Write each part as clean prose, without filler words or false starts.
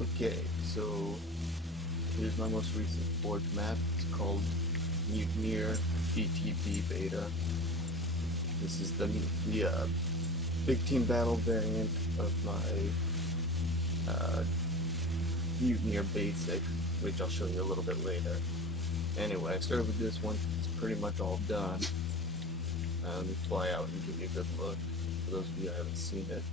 Okay, so here's my most recent Forge map. It's called Mutineer BTB Beta. This is the big team battle variant of my Mutineer Basic, which I'll show you a little bit later. Anyway, I started with this one. It's pretty much all done. Let me fly out and give you a good look for those of you who haven't seen it.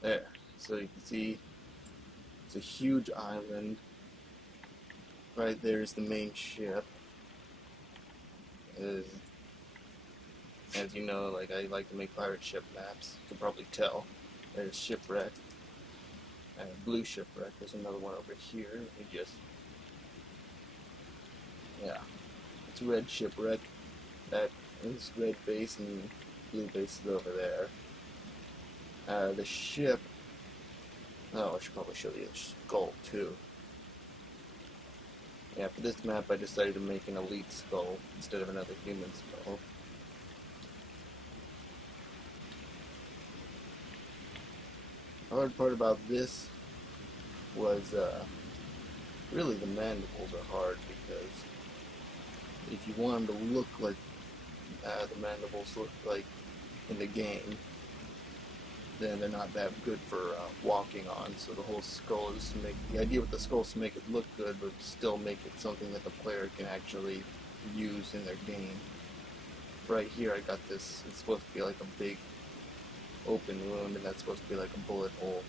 There, so you can see it's a huge island. Right there is the main ship. As you know, like I like to make pirate ship maps. You can probably tell. There's Shipwreck. Blue Shipwreck. There's another one over here. It's red Shipwreck. That is red base and blue base is over there. The ship. Oh, I should probably show you the skull too. Yeah, for this map I decided to make an elite skull instead of another human skull. The hard part about this was really the mandibles are hard, because if you want them to look like the mandibles look like in the game, then they're not that good for walking on. So the whole skull is to make, the idea with the skull is to make it look good, but still make it something that the player can actually use in their game. Right here I got this, it's supposed to be like a big open wound, and that's supposed to be like a bullet hole.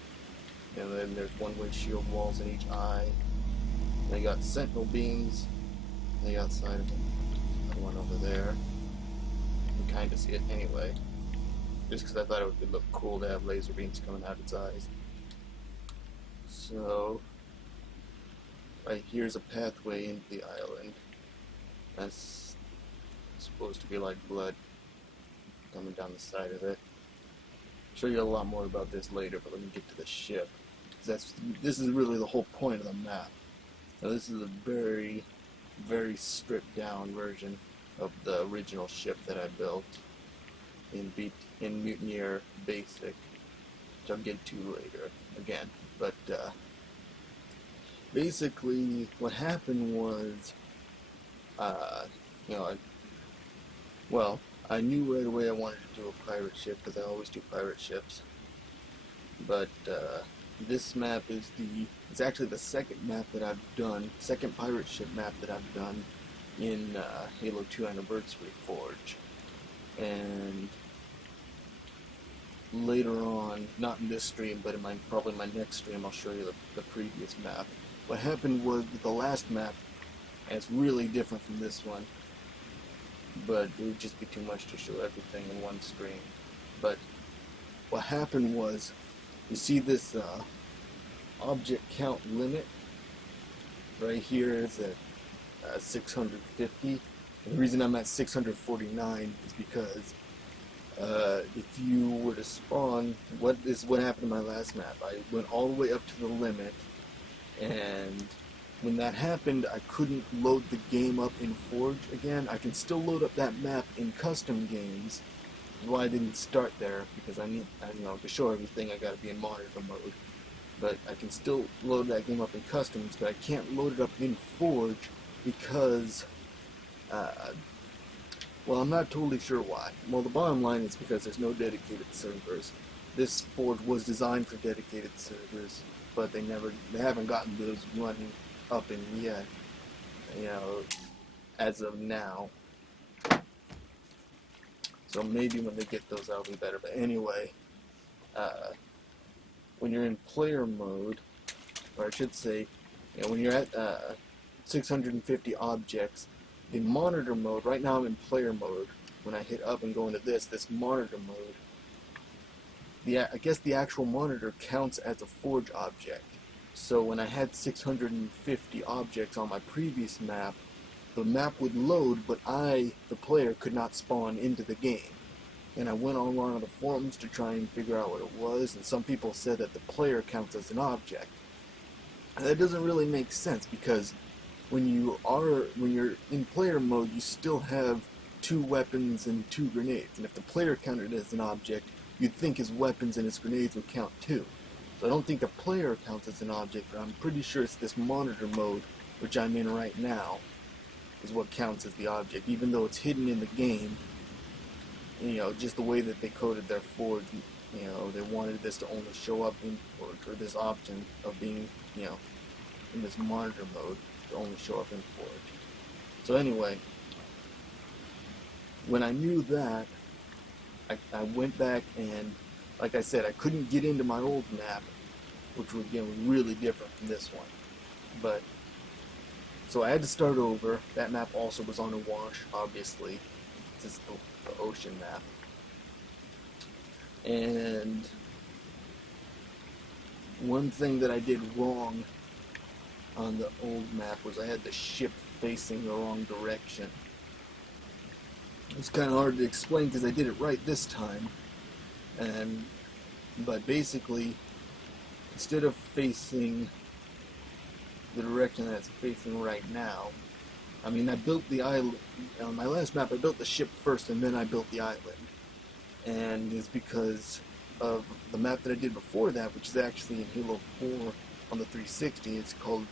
And then there's one-way shield walls in each eye. And they got sentinel beams on the outside of them. Another one over there. You can kind of see it anyway, just because I thought it would look cool to have laser beams coming out of its eyes. So, right here's a pathway into the island. That's supposed to be like blood coming down the side of it. I'll show you a lot more about this later, but let me get to the ship. This is really the whole point of the map. Now, this is a very, very stripped down version of the original ship that I built in Mutineer Basic, which I'll get to later again. But basically, what happened was, I knew right away I wanted to do a pirate ship, because I always do pirate ships. But this map is it's actually the second map that I've done, second pirate ship map that I've done in Halo 2 Anniversary Forge. And later on, not in this stream, but in probably my next stream, I'll show you the previous map. What happened was with the last map, and it's really different from this one, but it would just be too much to show everything in one stream. But what happened was, you see this object count limit right here is at 650. And the reason I'm at 649 is because if you were to spawn, what happened in my last map. I went all the way up to the limit, and when that happened, I couldn't load the game up in Forge again. I can still load up that map in custom games. That's why I didn't start there, because to show everything I gotta be in monitor mode. But I can still load that game up in customs, but I can't load it up in Forge because, well, I'm not totally sure why. Well, the bottom line is because there's no dedicated servers. This Forge was designed for dedicated servers, but they haven't gotten those running up in yet, as of now. So maybe when they get those, that'll be better. But anyway, when you're in player mode, or I should say, when you're at 650 objects, in monitor mode, right now I'm in player mode. When I hit up and go into this monitor mode, I guess the actual monitor counts as a Forge object. So when I had 650 objects on my previous map, the map would load, but I, the player, could not spawn into the game. And I went online on the forums to try and figure out what it was, and some people said that the player counts as an object. And that doesn't really make sense, because when you're in player mode, you still have 2 weapons and 2 grenades. And if the player counted as an object, you'd think his weapons and his grenades would count too. So I don't think the player counts as an object, but I'm pretty sure it's this monitor mode, which I'm in right now, is what counts as the object, even though it's hidden in the game. You know, just the way that they coded their forge, you know, they wanted this to only show up in Forge, or this option of being, you know, in this monitor mode to only show up in Forge. So anyway, when I knew that, I went back and, like I said, I couldn't get into my old map, which was, again, was really different from this one. But, so I had to start over. That map also was on a wash, obviously. This is the ocean map. And one thing that I did wrong on the old map was I had the ship facing the wrong direction. It's kind of hard to explain because I did it right this time. But basically, instead of facing the direction that it's facing right now, I mean, I built the island, on my last map I built the ship first and then I built the island. And it's because of the map that I did before that, which is actually in Halo 4 on the 360, it's called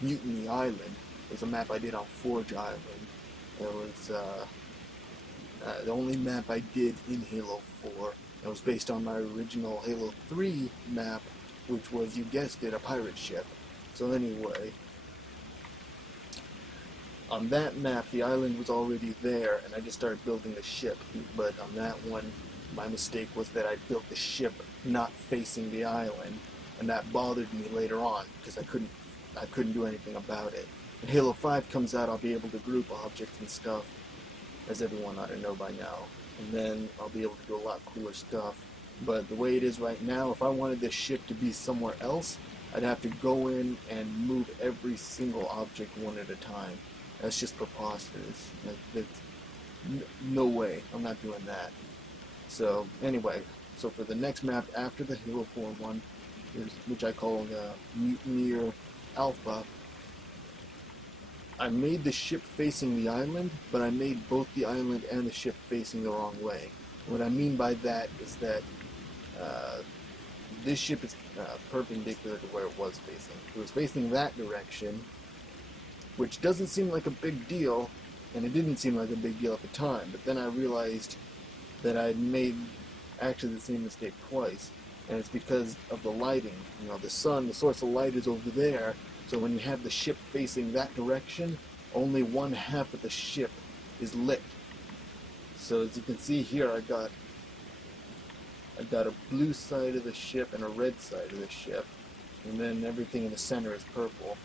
Mutineer Island. It was a map I did on Forge Island. It was the only map I did in Halo 4. It was based on my original Halo 3 map, which was, you guessed it, a pirate ship. So anyway, on that map, the island was already there, and I just started building the ship. But on that one, my mistake was that I built the ship not facing the island, and that bothered me later on because I couldn't do anything about it. When Halo 5 comes out, I'll be able to group objects and stuff, as everyone ought to know by now. And then I'll be able to do a lot cooler stuff. But the way it is right now, if I wanted this ship to be somewhere else, I'd have to go in and move every single object one at a time. That's just preposterous. No way. I'm not doing that. So, anyway, so for the next map after the Halo 4 one, which I call Mutineer Alpha, I made the ship facing the island, but I made both the island and the ship facing the wrong way. What I mean by that is that this ship is perpendicular to where it was facing. It was facing that direction, which doesn't seem like a big deal, and it didn't seem like a big deal at the time, but then I realized that I'd made actually the same mistake twice, and it's because of the lighting. You know, the sun, the source of light is over there, so when you have the ship facing that direction, only one half of the ship is lit. So as you can see here, I got a blue side of the ship and a red side of the ship, and then everything in the center is purple.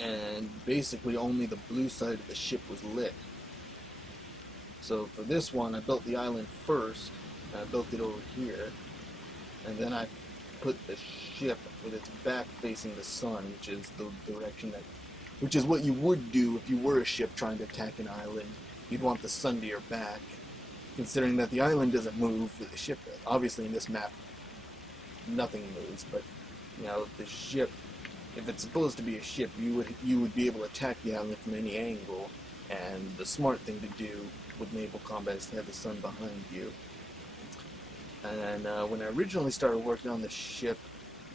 And basically only the blue side of the ship was lit. So for this one, I built the island first, and I built it over here, and then I put the ship with its back facing the sun, which is the direction which is what you would do if you were a ship trying to attack an island. You'd want the sun to your back, considering that the island doesn't move, the ship does. Obviously in this map, nothing moves, but, you know, the ship, if it's supposed to be a ship, you would be able to attack the island from any angle, and the smart thing to do with naval combat is to have the sun behind you. And when I originally started working on the ship,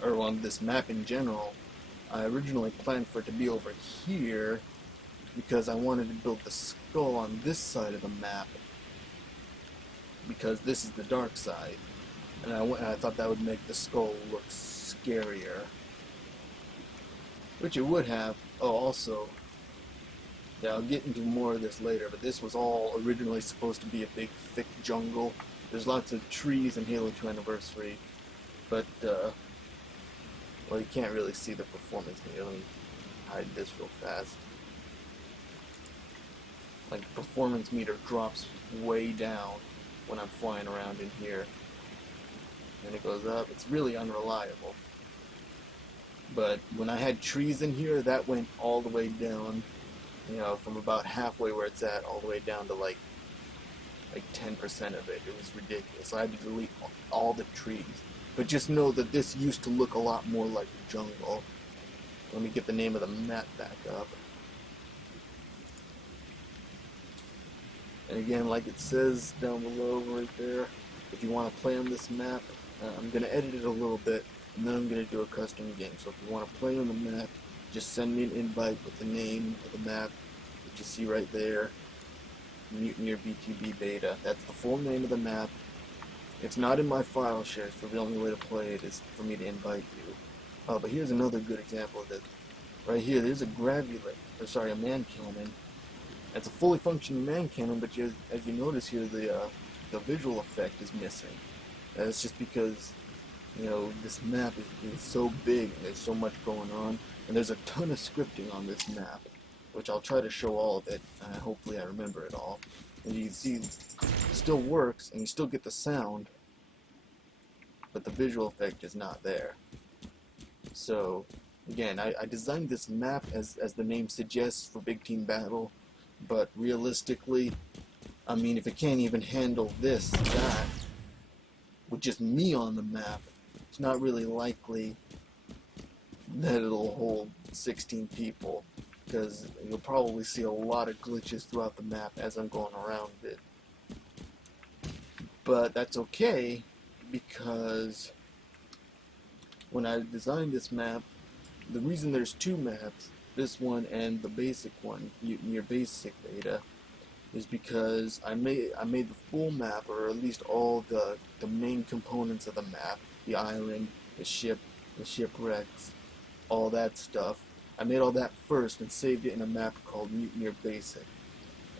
or on this map in general, I originally planned for it to be over here, because I wanted to build the skull on this side of the map, because this is the dark side, and I thought that would make the skull look scarier. Which it would have. Oh, also, yeah, I'll get into more of this later, but this was all originally supposed to be a big, thick jungle. There's lots of trees in Halo 2 Anniversary, but, well, you can't really see the performance meter. Let me hide this real fast. Like, the performance meter drops way down when I'm flying around in here. And it goes up. It's really unreliable. But when I had trees in here, that went all the way down, you know, from about halfway where it's at, all the way down to like 10% of it. It was ridiculous. I had to delete all the trees. But just know that this used to look a lot more like a jungle. Let me get the name of the map back up. And again, like it says down below right there, if you want to play on this map, I'm going to edit it a little bit, and then I'm going to do a custom game. So if you want to play on the map, just send me an invite with the name of the map that you see right there, Mutineer BTB Beta. That's the full name of the map. It's not in my file share, so the only way to play it is for me to invite you. But here's another good example of this. Right here, there's a a man cannon. It's a fully functioning man cannon, but as you notice here, the visual effect is missing. That's just because, this map is so big and there's so much going on, and there's a ton of scripting on this map, which I'll try to show all of it. Hopefully I remember it all. And you can see it still works, and you still get the sound, but the visual effect is not there. So, again, I designed this map as the name suggests for Big Team Battle, but realistically, I mean, if it can't even handle that, with just me on the map, it's not really likely that it'll hold 16 people, because you'll probably see a lot of glitches throughout the map as I'm going around it. But that's okay, because when I designed this map, the reason there's two maps, this one and the basic one, Mutineer Basic Beta, is because I made the full map, or at least all the main components of the map, the island, the ship, the shipwrecks, all that stuff. I made all that first and saved it in a map called Mutineer Basic.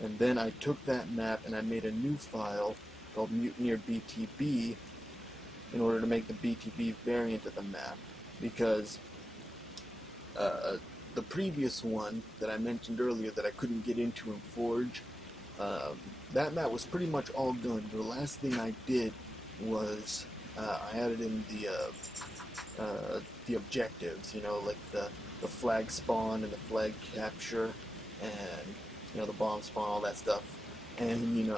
And then I took that map and I made a new file called Mutineer BTB in order to make the BTB variant of the map, because the previous one that I mentioned earlier that I couldn't get into in Forge, that map was pretty much all done. The last thing I did was I added in the objectives, like the flag spawn and the flag capture, and the bomb spawn, all that stuff. And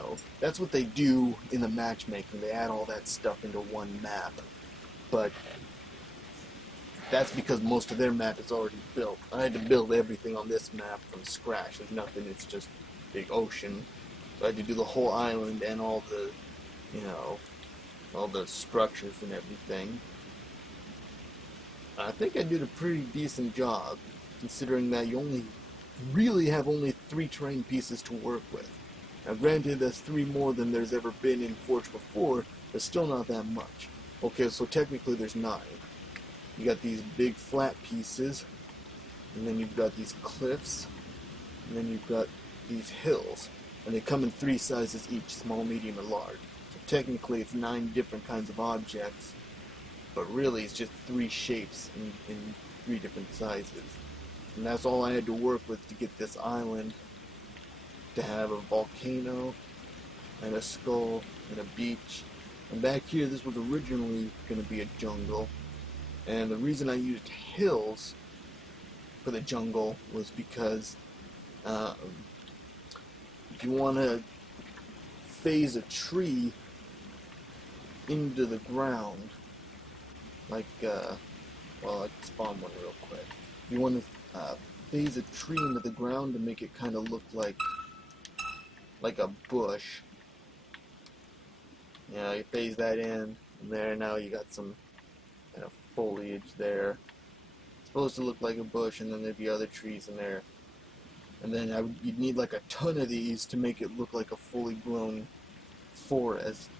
that's what they do in the matchmaking. They add all that stuff into one map, but that's because most of their map is already built. I had to build everything on this map from scratch. There's nothing, it's just big ocean. So I had to do the whole island and all the, all the structures and everything. I think I did a pretty decent job, considering that you really have only 3 terrain pieces to work with. Now granted, that's 3 more than there's ever been in Forge before, but still not that much. Okay, so technically there's 9. You got these big flat pieces, and then you've got these cliffs, and then you've got these hills, and they come in 3 sizes each, small, medium, and large. So technically it's 9 different kinds of objects, but really it's just 3 shapes in 3 different sizes. And that's all I had to work with to get this island to have a volcano, and a skull, and a beach. And back here, this was originally going to be a jungle. And the reason I used hills for the jungle was because if you want to phase a tree into the ground, like, well, I can spawn one real quick. If you want to phase a tree into the ground to make it kind of look like a bush, you phase that in, and there now you got some kind of foliage there. It's supposed to look like a bush, and then there'd be other trees in there. And then you'd need like a ton of these to make it look like a fully grown forest.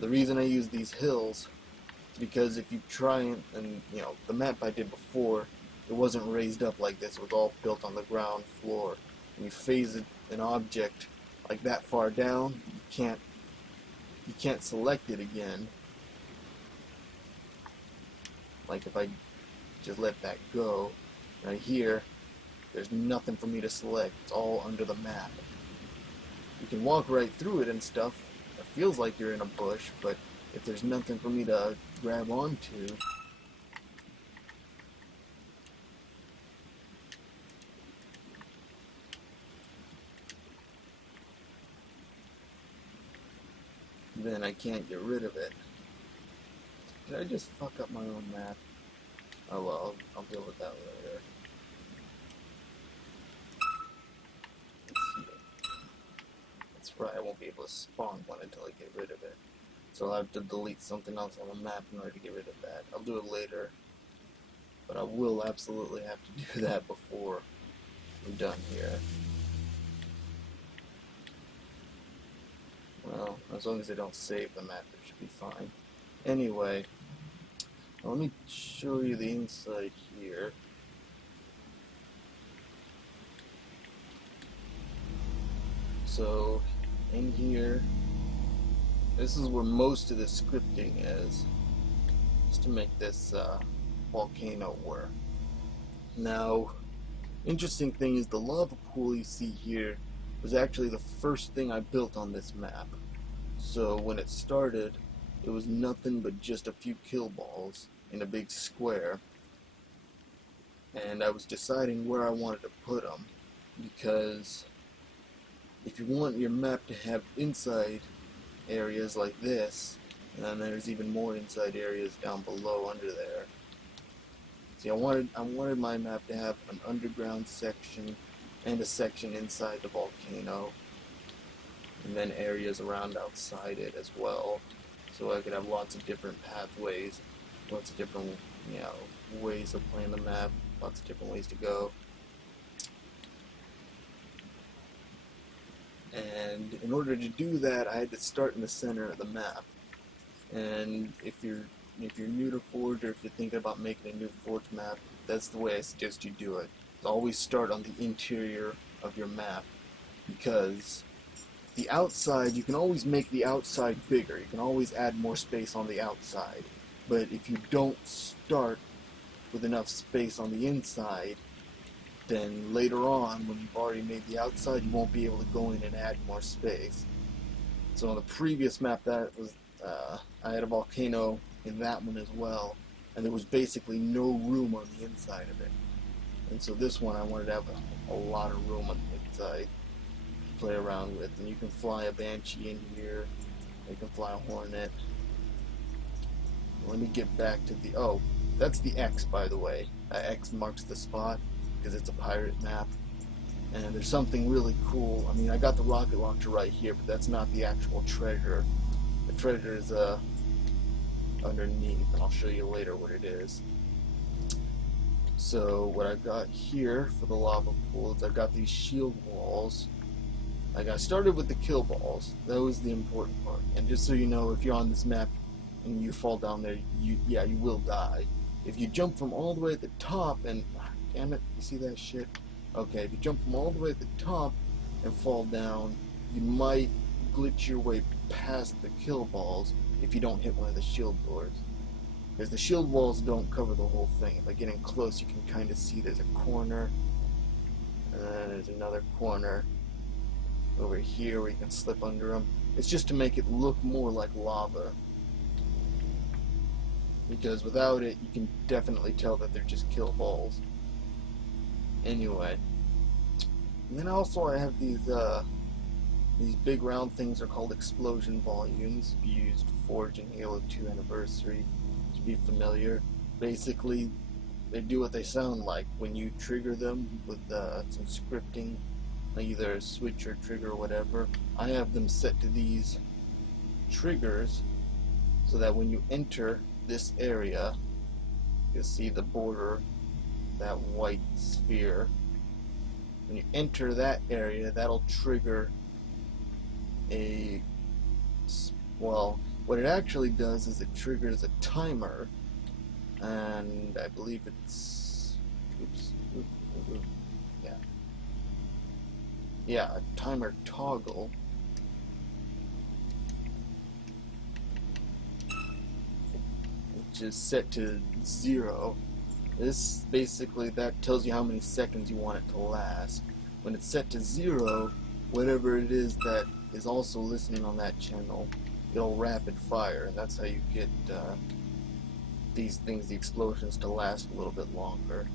The reason I use these hills is because if you try and the map I did before, it wasn't raised up like this. It was all built on the ground floor. And you phase an object like that far down, you can't select it again. Like if I just let that go, right here, there's nothing for me to select. It's all under the map. You can walk right through it and stuff. It feels like you're in a bush, but if there's nothing for me to grab onto, then I can't get rid of it. Did I just fuck up my own map? Oh well, I'll deal with that later. Let's that's right, I won't be able to spawn one until I get rid of it. So I'll have to delete something else on the map in order to get rid of that. I'll do it later, but I will absolutely have to do that before I'm done here. Well, as long as I don't save the map, it should be fine. Anyway, let me show you the inside here. So, in here, this is where most of the scripting is, just to make this volcano work. Now, interesting thing is the lava pool you see here was actually the first thing I built on this map. So when it started, it was nothing but just a few kill balls in a big square, and I was deciding where I wanted to put them, because if you want your map to have inside areas like this, and then there's even more inside areas down below under there. See, I wanted my map to have an underground section and a section inside the volcano, and then areas around outside it as well, so I could have lots of different pathways, lots of different, ways of playing the map, lots of different ways to go. And in order to do that, I had to start in the center of the map. And if you're new to Forge, or if you're thinking about making a new Forge map, that's the way I suggest you do it. Always start on the interior of your map, because the outside, you can always make the outside bigger. You can always add more space on the outside. But if you don't start with enough space on the inside, then later on, when you've already made the outside, you won't be able to go in and add more space. So on the previous map, that was I had a volcano in that one as well, and there was basically no room on the inside of it. And so this one, I wanted to have a lot of room on the inside to play around with. And you can fly a Banshee in here, you can fly a Hornet. Let me get back to the, oh, that's the X, by the way. X marks the spot, because it's a pirate map. And there's something really cool. I mean, I got the rocket launcher right here, but that's not the actual treasure. The treasure is underneath, and I'll show you later what it is. So what I've got here for the lava pool is I've got these shield walls. Like, I started with the kill balls. That was the important part. And just so you know, if you're on this map and you fall down there, you will die. If you jump from all the way at the top and, damn it, you see that shit? Okay, if you jump from all the way at the top and fall down, you might glitch your way past the kill balls if you don't hit one of the shield doors. Because the shield walls don't cover the whole thing. By getting close, you can kind of see there's a corner, and then there's another corner over here where you can slip under them. It's just to make it look more like lava. Because without it, you can definitely tell that they're just kill balls. Anyway, and then also I have these big round things are called explosion volumes. If you used Forge and Halo 2 Anniversary to be familiar, basically they do what they sound like. When you trigger them with some scripting, either a switch or trigger or whatever, I have them set to these triggers so that when you enter this area, you'll see the border, that white sphere. When you enter that area, that'll trigger well, what it actually does is it triggers a timer, and I believe it's, a timer toggle. Which is set to 0. This basically, that tells you how many seconds you want it to last. When it's set to 0, whatever it is that is also listening on that channel, it'll rapid fire, and that's how you get these things, the explosions, to last a little bit longer.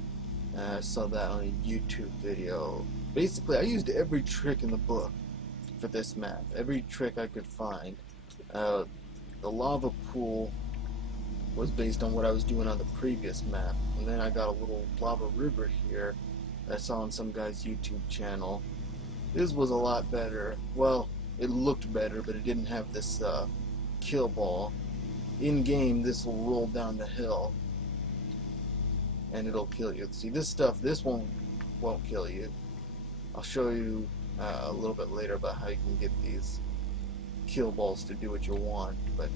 I saw that on a YouTube video. Basically, I used every trick in the book for this map, every trick I could find. The lava pool was based on what I was doing on the previous map, and then I got a little lava river here that I saw on some guy's YouTube channel. This was a lot better. Well, it looked better, but it didn't have this kill ball. In game, this will roll down the hill, and it'll kill you. See, this stuff, this won't kill you. I'll show you a little bit later about how you can get these kill balls to do what you want, but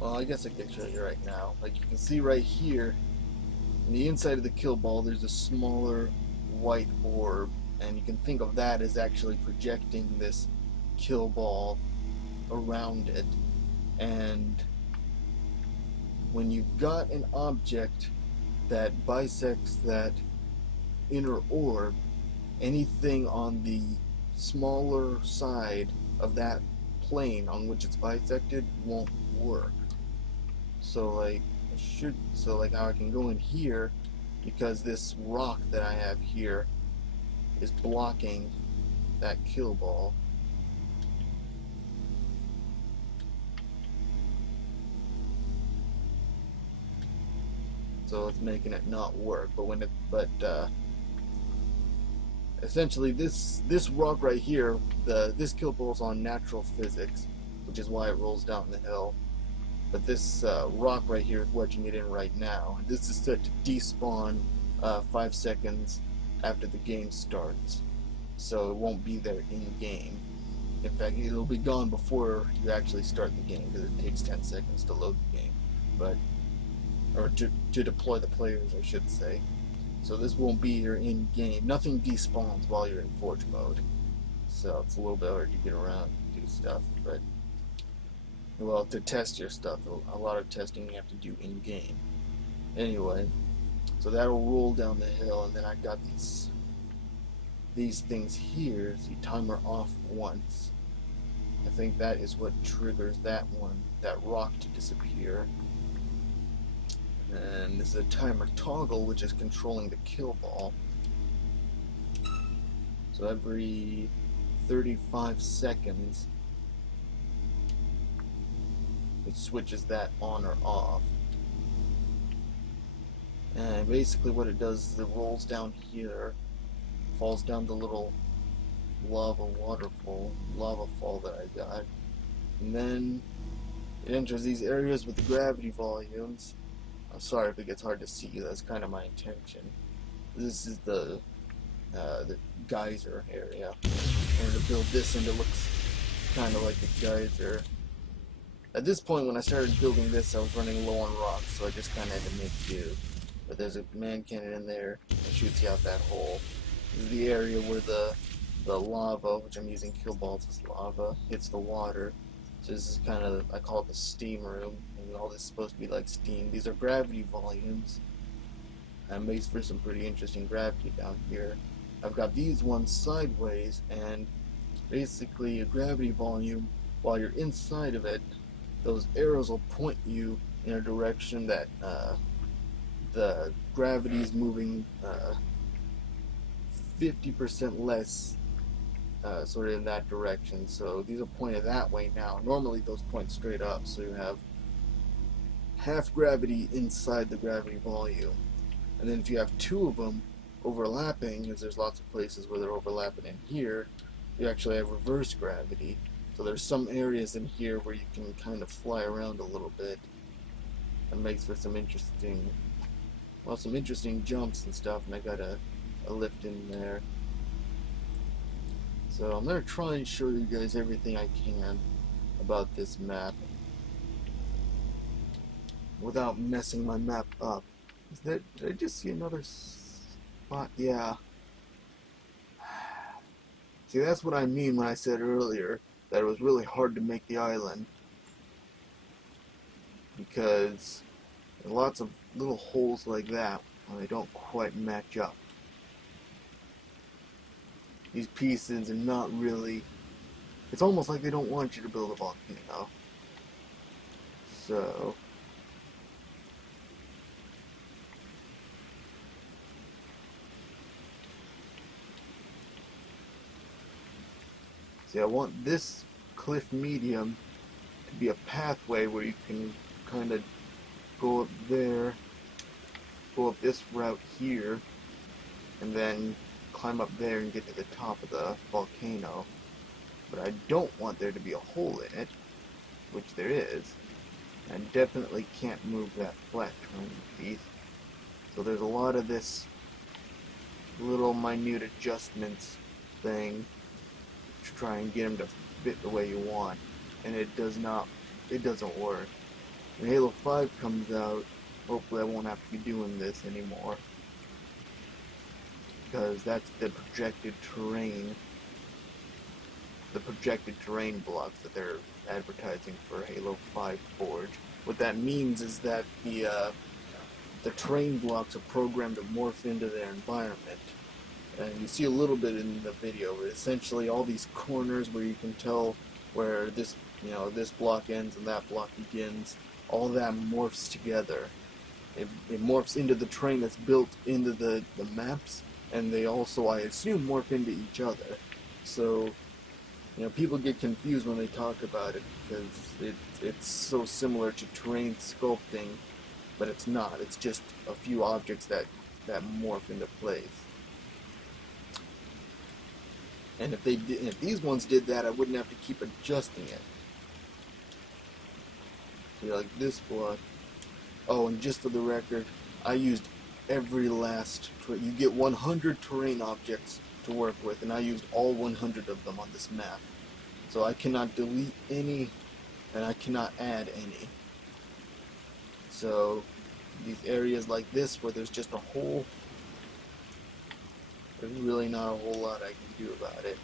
well, I guess I can show you right now. Like you can see right here, in the inside of the kill ball, there's a smaller white orb, and you can think of that as actually projecting this kill ball around it. And when you've got an object that bisects that inner orb, anything on the smaller side of that plane on which it's bisected won't work. So like how I can go in here, because this rock that I have here is blocking that kill ball. So it's making it not work. Essentially this rock right here, this kill ball is on natural physics, which is why it rolls down the hill. But this rock right here is wedging it in right now. And this is set to despawn 5 seconds after the game starts. So it won't be there in game. In fact, it'll be gone before you actually start the game, because it takes 10 seconds to load the game. Or to deploy the players, I should say. So this won't be here in game. Nothing despawns while you're in Forge mode. So it's a little bit hard to get around and do stuff, but well, to test your stuff, a lot of testing you have to do in game. Anyway, so that'll roll down the hill, and then I got these things here. See, timer off once. I think that is what triggers that rock to disappear. And this is a timer toggle, which is controlling the kill ball. So every 35 seconds, it switches that on or off. And basically what it does is it rolls down here, falls down the little lava fall that I got, and then it enters these areas with the gravity volumes. I'm sorry if it gets hard to see, that's kind of my intention. This is the geyser area. I wanted to build this, and it looks kind of like a geyser. At this point, when I started building this, I was running low on rocks, so I just kind of had to make do. But there's a man cannon in there that shoots you out that hole. This is the area where the lava, which I'm using kill balls as lava, hits the water. So this is kind of, I call it the steam room, and all this is supposed to be like steam. These are gravity volumes. That makes for some pretty interesting gravity down here. I've got these ones sideways, and basically a gravity volume, while you're inside of it, those arrows will point you in a direction that the gravity is moving 50% less sort of in that direction. So these are pointed that way now. Normally those point straight up, so you have half gravity inside the gravity volume. And then if you have two of them overlapping, because there's lots of places where they're overlapping in here, you actually have reverse gravity. So there's some areas in here where you can kind of fly around a little bit. That makes for some interesting jumps and stuff, and I got a lift in there. So I'm going to try and show you guys everything I can about this map without messing my map up. Did I just see another spot? Yeah. See, that's what I mean when I said earlier that it was really hard to make the island, because there's lots of little holes like that where they don't quite match up. These pieces are not really, it's almost like they don't want you to build a volcano. So see, I want this cliff medium to be a pathway where you can kind of go up there, go up this route here, and then climb up there and get to the top of the volcano. But I don't want there to be a hole in it, which there is. I definitely can't move that flat terrain piece. So there's a lot of this little minute adjustments thing to try and get them to fit the way you want. And it doesn't work. When Halo 5 comes out, hopefully I won't have to be doing this anymore. Because that's the projected terrain blocks that they're advertising for Halo 5 Forge. What that means is that the terrain blocks are programmed to morph into their environment. And you see a little bit in the video, but essentially all these corners where you can tell where this block ends and that block begins, all that morphs together. It morphs into the terrain that's built into the maps, and they also, I assume, morph into each other. So, people get confused when they talk about it because it's so similar to terrain sculpting, but it's not. It's just a few objects that morph into place. And if these ones did that, I wouldn't have to keep adjusting it. So like this block. Oh, and just for the record, I used every last. You get 100 terrain objects to work with, and I used all 100 of them on this map. So I cannot delete any, and I cannot add any. So these areas like this, where there's just a hole, there's really not a whole lot I can do about it.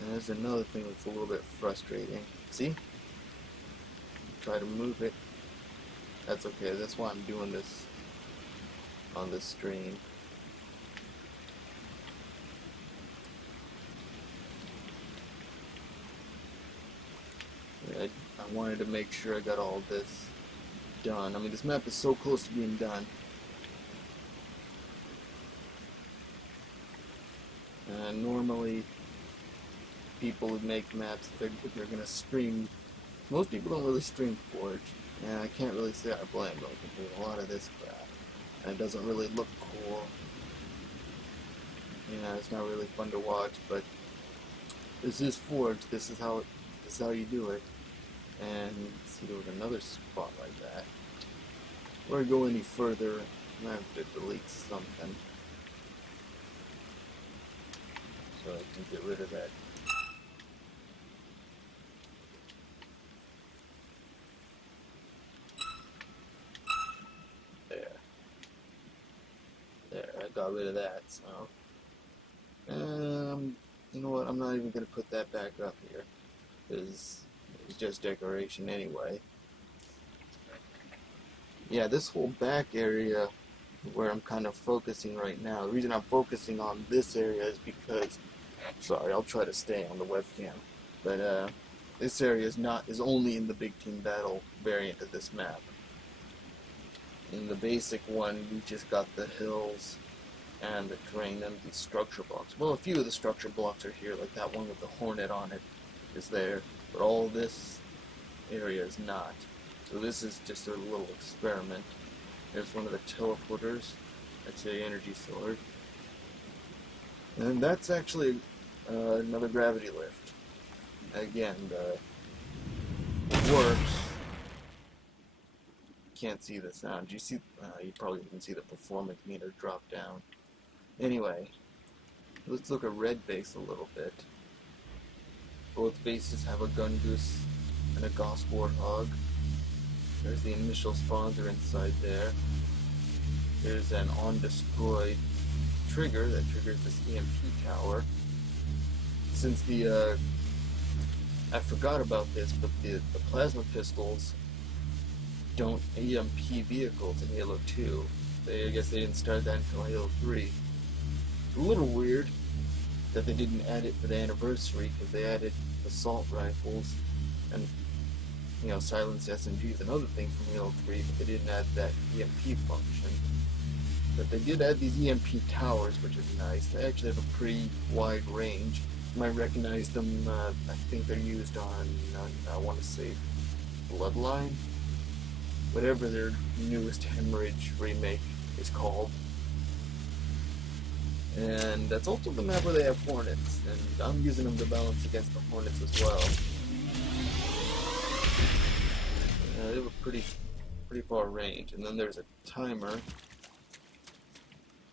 And there's another thing that's a little bit frustrating. See? Try to move it. That's okay, that's why I'm doing this on this stream. I wanted to make sure I got all this done. I mean, this map is so close to being done. Normally, people would make maps if they're going to stream. Most people don't really stream Forge, and I can't really say I blame them because a lot of this crap, and it doesn't really look cool. It's not really fun to watch, but this is Forge. This is how you do it. And see, there was another spot like that. Before I go any further, I have to delete something so I can get rid of that. There, I got rid of that. So, you know what? I'm not even gonna put that back up here because it's just decoration anyway. Yeah, this whole back area where I'm kind of focusing right now, the reason I'm focusing on this area is because, sorry, I'll try to stay on the webcam, but this area is only in the Big Team Battle variant of this map. In the basic one, we just got the hills and the terrain and the structure blocks. Well, a few of the structure blocks are here, like that one with the hornet on it is there. But all this area is not. So this is just a little experiment. There's one of the teleporters. That's the energy sword. And that's actually another gravity lift. Again, it works. Can't see the sound. You see? You probably can see the performance meter drop down. Anyway, let's look at red base a little bit. Both bases have a gun goose and a Gauss warthog. There's the initial spawns are inside there. There's an on-destroy trigger that triggers this EMP tower. Since I forgot about this, but the plasma pistols don't EMP vehicles in Halo 2. I guess they didn't start that until Halo 3. It's a little weird that they didn't add it for the anniversary, because they added assault rifles and silenced SMGs and other things from Halo 3, but they didn't add that EMP function. But they did add these EMP towers, which is nice. They actually have a pretty wide range. You might recognize them. I think they're used on I want to say Bloodline, whatever their newest Hemorrhage remake is called. And that's also the map where they have Hornets, and I'm using them to balance against the Hornets as well. They have a pretty far range, and then there's a timer.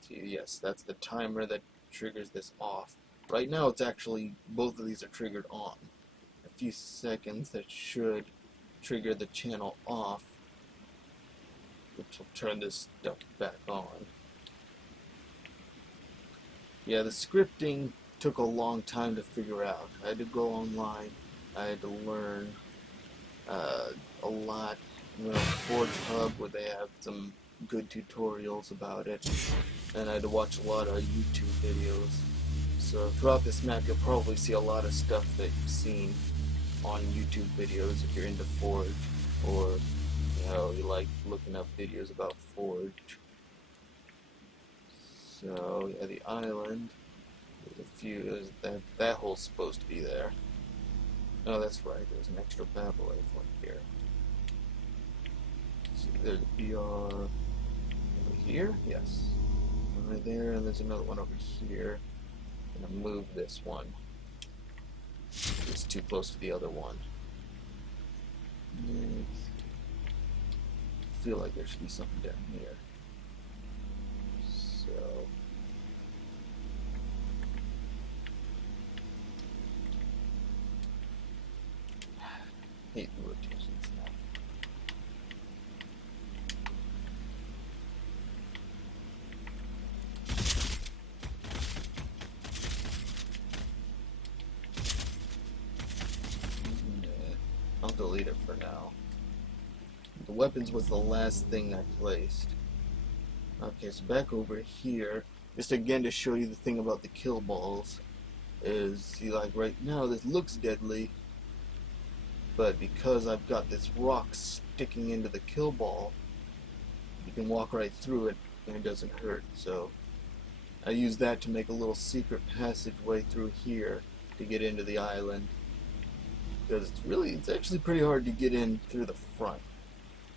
See, yes, that's the timer that triggers this off. Right now, it's actually, both of these are triggered on. A few seconds, that should trigger the channel off, which will turn this stuff back on. Yeah, the scripting took a long time to figure out. I had to go online. I had to learn a lot. Went on Forge Hub where they have some good tutorials about it, and I had to watch a lot of YouTube videos. So throughout this map, you'll probably see a lot of stuff that you've seen on YouTube videos if you're into Forge, or you like looking up videos about Forge. So yeah, the island. There's a few. That hole's supposed to be there. Oh, that's right. There's an extra battle rifle one here. See, there's a BR over here. Yes, one right there, and there's another one over here. I'm gonna move this one. It's too close to the other one. I feel like there should be something down here. So. Hate the rotations now. I'll delete it for now. The weapons was the last thing I placed. Okay, so back over here, just again to show you the thing about the kill balls, is, see, like right now this looks deadly, but because I've got this rock sticking into the kill ball, you can walk right through it and it doesn't hurt. So I use that to make a little secret passageway through here to get into the island, because it's actually pretty hard to get in through the front.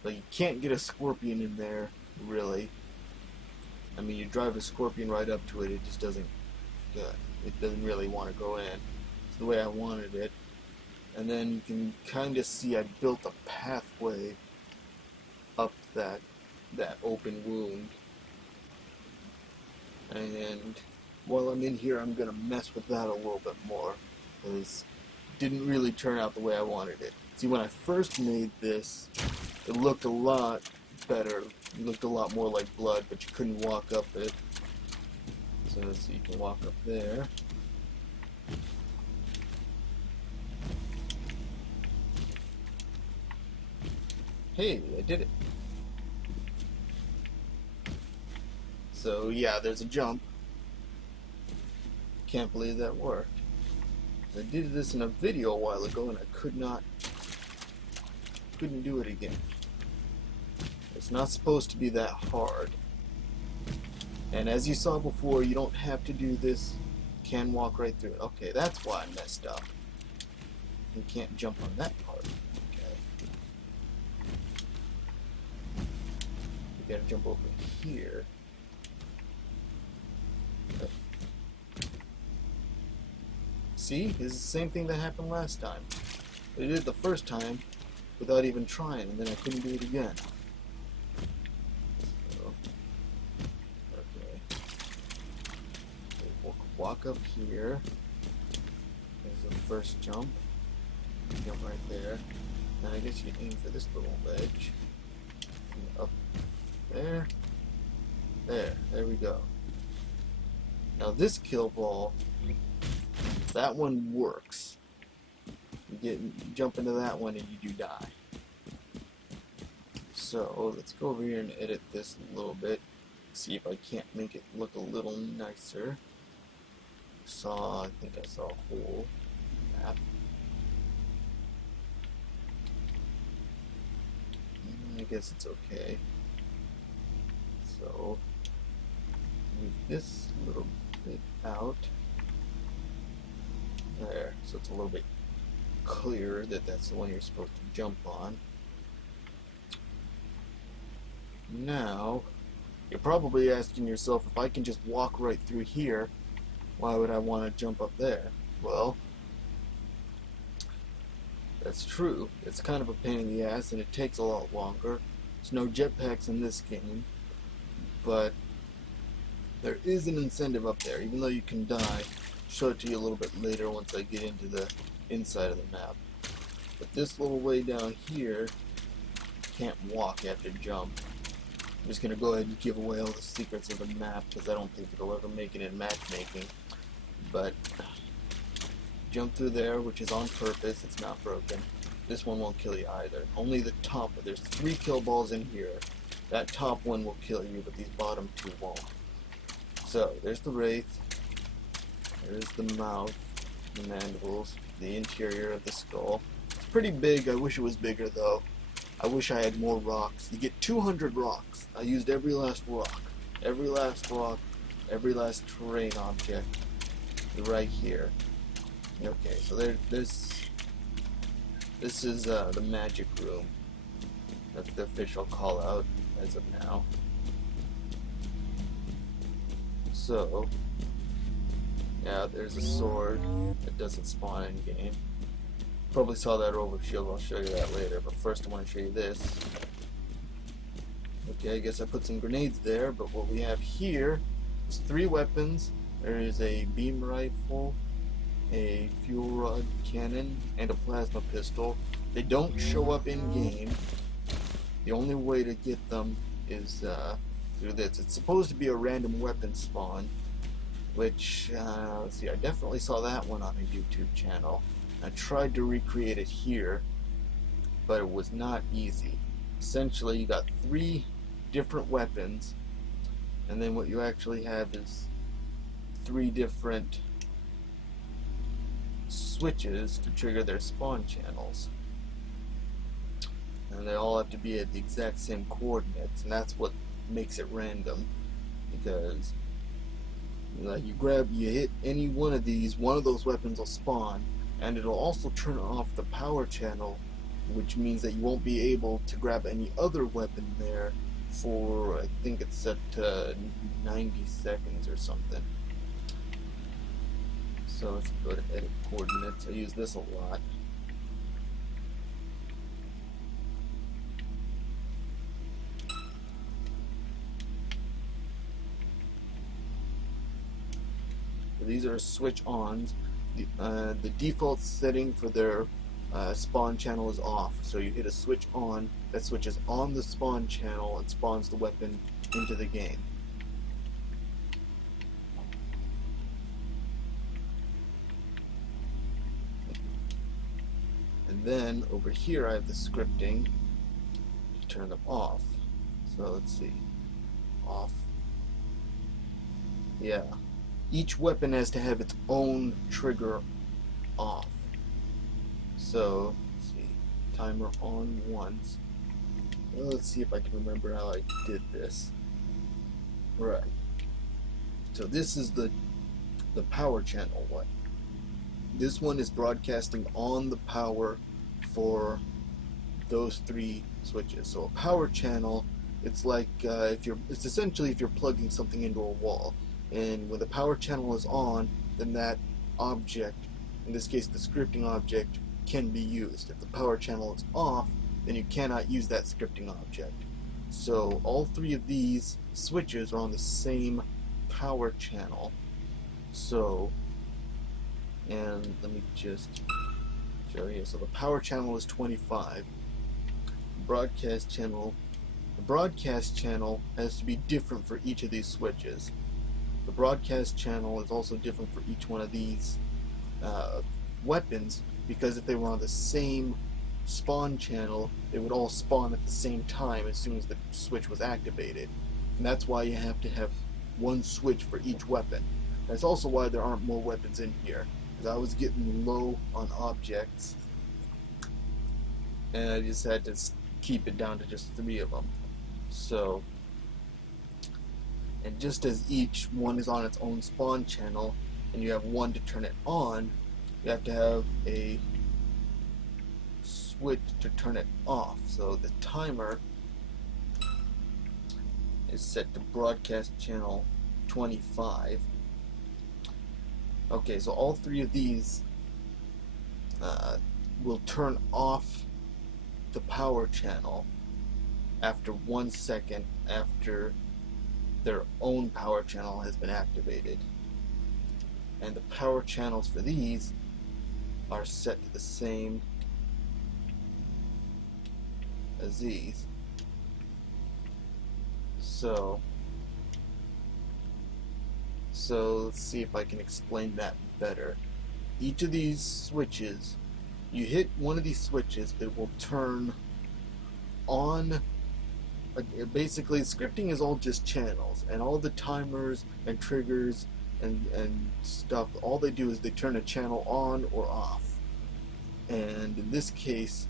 Like, you can't get a scorpion in there, really. I mean, you drive a scorpion right up to it, it just doesn't really want to go in. It's the way I wanted it. And then you can kind of see I built a pathway up that open wound. And while I'm in here, I'm going to mess with that a little bit more, because it didn't really turn out the way I wanted it. See, when I first made this, it looked a lot better. It looked a lot more like blood, but you couldn't walk up it. So you can walk up there. Hey, I did it. So yeah, there's a jump. Can't believe that worked. I did this in a video a while ago and I couldn't do it again. It's not supposed to be that hard. And as you saw before, you don't have to do this. You can walk right through it. Okay, that's why I messed up. You can't jump on that part. You gotta jump over here. See? This is the same thing that happened last time. I did it the first time without even trying, and then I couldn't do it again. So, okay. We'll walk up here. There's the first jump. Jump right there. Now I guess you aim for this little ledge. And up there. There we go. Now this kill ball, that one works. You jump into that one and you do die. So let's go over here and edit this a little bit. See if I can't make it look a little nicer. I think I saw a whole map. I guess it's okay. So move this a little bit out. There, so it's a little bit clearer that that's the one you're supposed to jump on. Now, you're probably asking yourself, if I can just walk right through here, why would I want to jump up there? Well, that's true. It's kind of a pain in the ass and it takes a lot longer. There's no jetpacks in this game, but there is an incentive up there, even though you can die. I'll show it to you a little bit later once I get into the inside of the map. But this little way down here, you can't walk, you have to jump. I'm just going to go ahead and give away all the secrets of the map because I don't think it'll ever make it in matchmaking. But jump through there, which is on purpose, it's not broken. This one won't kill you either. Only the top, there's 3 kill balls in here. That top one will kill you, but these bottom 2 won't. So, there's the Wraith, there's the mouth, the mandibles, the interior of the skull. It's pretty big, I wish it was bigger though. I wish I had more rocks. You get 200 rocks. I used every last rock, every last terrain object right here. Okay, so this is the magic room. That's the official call out as of now. So, yeah, there's a sword that doesn't spawn in game. Probably saw that overshield, I'll show you that later, but first I want to show you this. Okay, I guess I put some grenades there, but what we have here is 3 weapons. There is a beam rifle, a fuel rod cannon, and a plasma pistol. They don't show up in game. The only way to get them is through this. It's supposed to be a random weapon spawn, which, let's see, I definitely saw that one on a YouTube channel. I tried to recreate it here, but it was not easy. Essentially, you got 3 different weapons, and then what you actually have is 3 different switches to trigger their spawn channels. And they all have to be at the exact same coordinates, and that's what makes it random, because you hit any one of these, one of those weapons will spawn, and it'll also turn off the power channel, which means that you won't be able to grab any other weapon there for, I think it's set to 90 seconds or something. So let's go to edit coordinates. I use this a lot. These are switch ons. The default setting for their spawn channel is off, so you hit a switch on, that switches on the spawn channel and spawns the weapon into the game. And then over here I have the scripting to turn them off. So let's see, off. Yeah. Each weapon has to have its own trigger off. So, let's see, timer on once. Well, let's see if I can remember how I did this. Right. So this is the power channel one. This one is broadcasting on the power for those 3 switches. So a power channel, it's like it's essentially if you're plugging something into a wall. And when the power channel is on, then that object, in this case the scripting object, can be used. If the power channel is off, then you cannot use that scripting object. So all 3 of these switches are on the same power channel. So, and let me just show you. So the power channel is 25. The broadcast channel has to be different for each of these switches. The broadcast channel is also different for each one of these weapons, because if they were on the same spawn channel, they would all spawn at the same time as soon as the switch was activated. And that's why you have to have one switch for each weapon. That's also why there aren't more weapons in here, because I was getting low on objects, and I just had to keep it down to just 3 of them. So, and just as each one is on its own spawn channel, and you have one to turn it on, you have to have a switch to turn it off. So the timer is set to broadcast channel 25. Okay, so all three of these will turn off the power channel after 1 second after their own power channel has been activated. And the power channels for these are set to the same as these. So let's see if I can explain that better. Each of these switches, you hit one of these switches, it will turn on. Basically, scripting is all just channels, and all the timers and triggers and stuff, all they do is they turn a channel on or off. And in this case,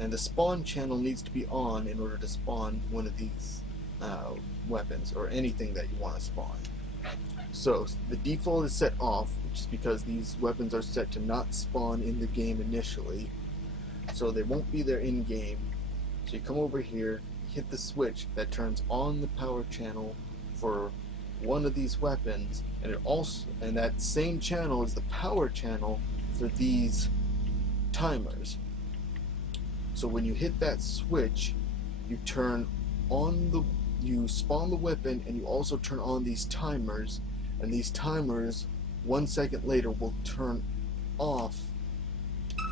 and the spawn channel needs to be on in order to spawn one of these weapons or anything that you want to spawn. So the default is set off, which is because these weapons are set to not spawn in the game initially, so they won't be there in game. So you come over here, hit the switch that turns on the power channel for one of these weapons, and that same channel is the power channel for these timers. So when you hit that switch, you turn on you spawn the weapon, and you also turn on these timers, and these timers 1 second later will turn off the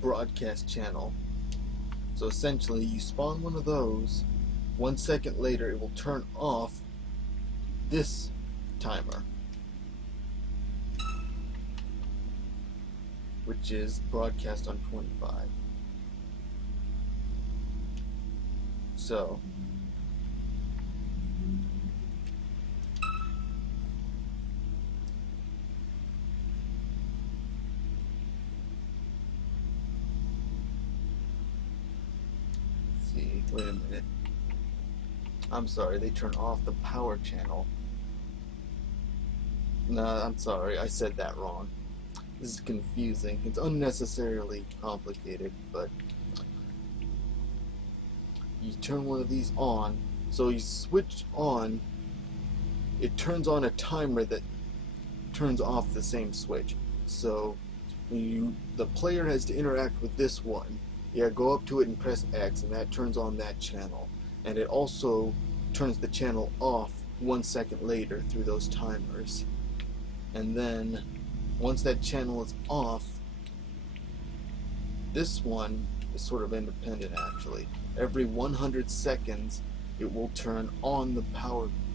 broadcast channel. So essentially, you spawn one of those, 1 second later it will turn off this timer, which is broadcast on 25. So let's see, wait a minute. I'm sorry, they turn off the power channel. No, I'm sorry, I said that wrong. This is confusing. It's unnecessarily complicated, but you turn one of these on, so you switch on, it turns on a timer that turns off the same switch. So when the player has to interact with this one, go up to it and press X, and that turns on that channel, and it also turns the channel off 1 second later through those timers. And then once that channel is off, this one is sort of independent actually. Every 100 seconds it will turn on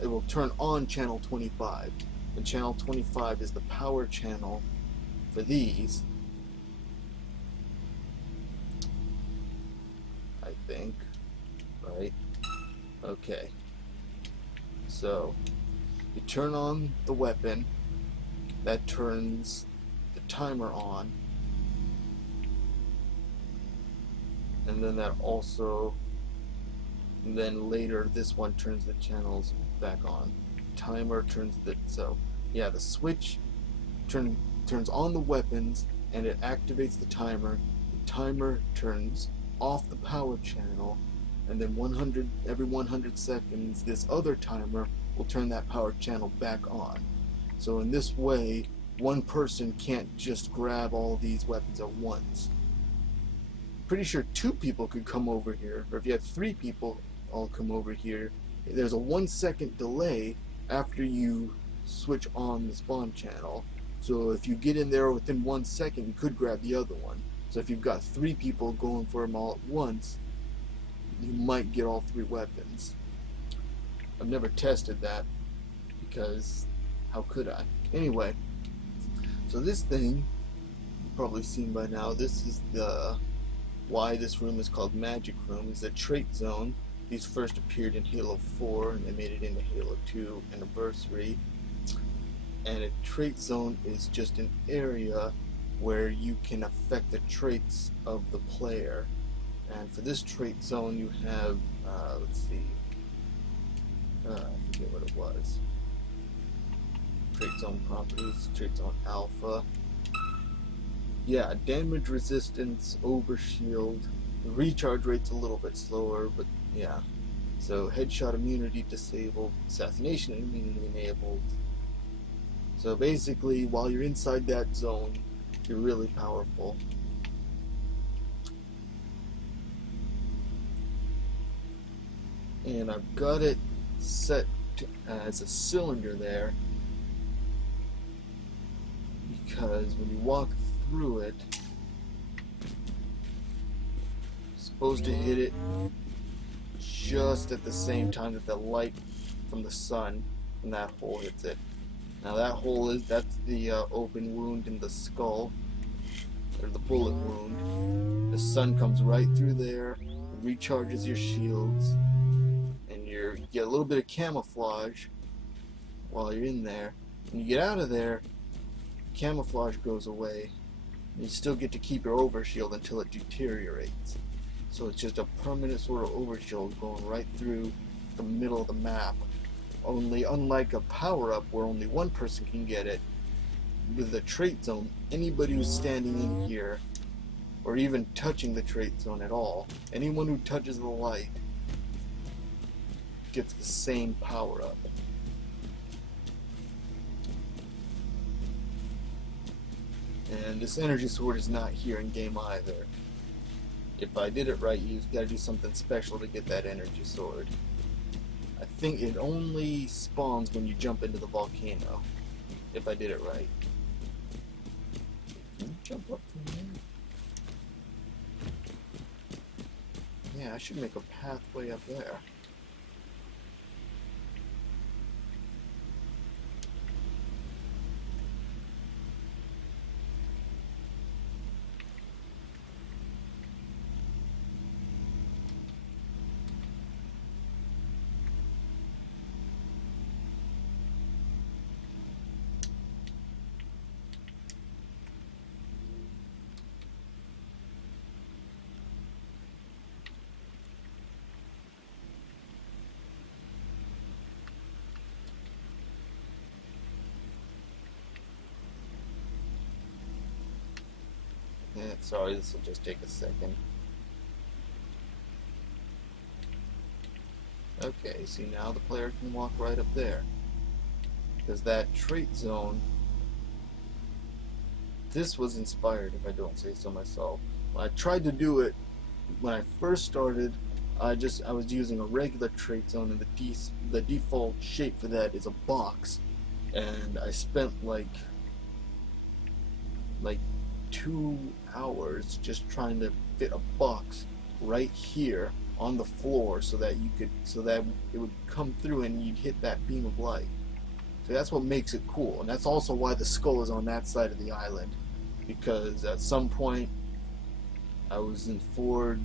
it will turn on channel 25. And channel 25 is the power channel for these, I think, right? Okay. So you turn on the weapon, that turns the timer on, and then then later this one turns the channels back on. Timer turns the switch turns on the weapons, and it activates the timer. The timer turns off the power channel, and then every 100 seconds this other timer will turn that power channel back on. So in this way, one person can't just grab all these weapons at once. Pretty sure 2 people could come over here, or if you had 3 people all come over here, there's a 1 second delay after you switch on the spawn channel. So if you get in there within 1 second, you could grab the other one. So if you've got 3 people going for them all at once, you might get all 3 weapons. I've never tested that, because how could I? Anyway, so this thing, you've probably seen by now, this is why this room is called Magic Room. It's a trait zone. These first appeared in Halo 4, and they made it into Halo 2 Anniversary. And a trait zone is just an area where you can affect the traits of the player. And for this trait zone, you have, let's see, I forget what it was. Trait zone properties, trait zone alpha. Yeah, damage resistance, overshield. The recharge rate's a little bit slower, but yeah. So headshot immunity disabled, assassination immunity enabled. So basically, while you're inside that zone, you're really powerful. And I've got it set as a cylinder there because when you walk through it, you're supposed to hit it just at the same time that the light from the sun from that hole hits it. Now that hole that's the open wound in the skull, or the bullet wound. The sun comes right through there, recharges your shields, and you get a little bit of camouflage while you're in there. When you get out of there, camouflage goes away. You still get to keep your overshield until it deteriorates. So it's just a permanent sort of overshield going right through the middle of the map. Only unlike a power-up where only one person can get it, with the trait zone, anybody who's standing in here, or even touching the trait zone at all, anyone who touches the light gets the same power-up. And this energy sword is not here in game either. If I did it right, you've got to do something special to get that energy sword. I think it only spawns when you jump into the volcano, if I did it right. Can you jump up from there? Yeah, I should make a pathway up there. Yeah, sorry, this will just take a second. Okay, see now the player can walk right up there. Because that trait zone, this was inspired, if I don't say so myself. When I tried to do it, when I first started, I was using a regular trait zone, and the default shape for that is a box. And I spent like 2 hours just trying to fit a box right here on the floor so that it would come through and you'd hit that beam of light. So that's what makes it cool, and that's also why the skull is on that side of the island, because at some point I was in Forge,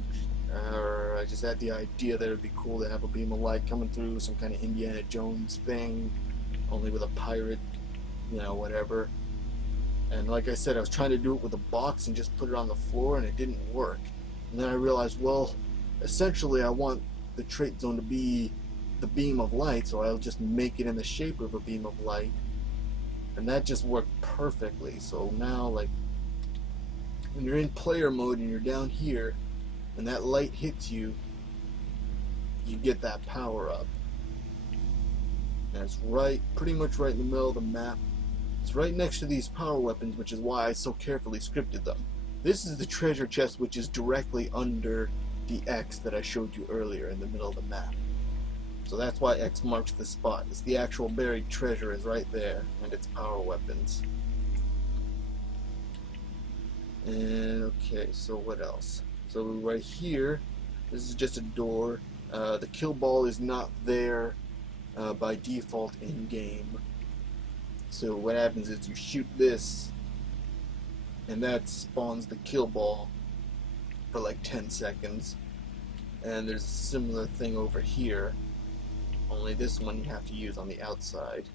or I just had the idea that it would be cool to have a beam of light coming through, some kind of Indiana Jones thing, only with a pirate, whatever. And like I said, I was trying to do it with a box and just put it on the floor, and it didn't work. And then I realized, well, essentially I want the trait zone to be the beam of light, so I'll just make it in the shape of a beam of light. And that just worked perfectly. So now, like, when you're in player mode and you're down here, and that light hits you, you get that power up. And it's pretty much right in the middle of the map. It's right next to these power weapons, which is why I so carefully scripted them. This is the treasure chest, which is directly under the X that I showed you earlier in the middle of the map. So that's why X marks the spot. It's the actual buried treasure is right there, and it's power weapons. And okay, so what else? So right here, this is just a door. The kill ball is not there by default in game. So what happens is you shoot this, and that spawns the kill ball for like 10 seconds. And there's a similar thing over here, only this one you have to use on the outside.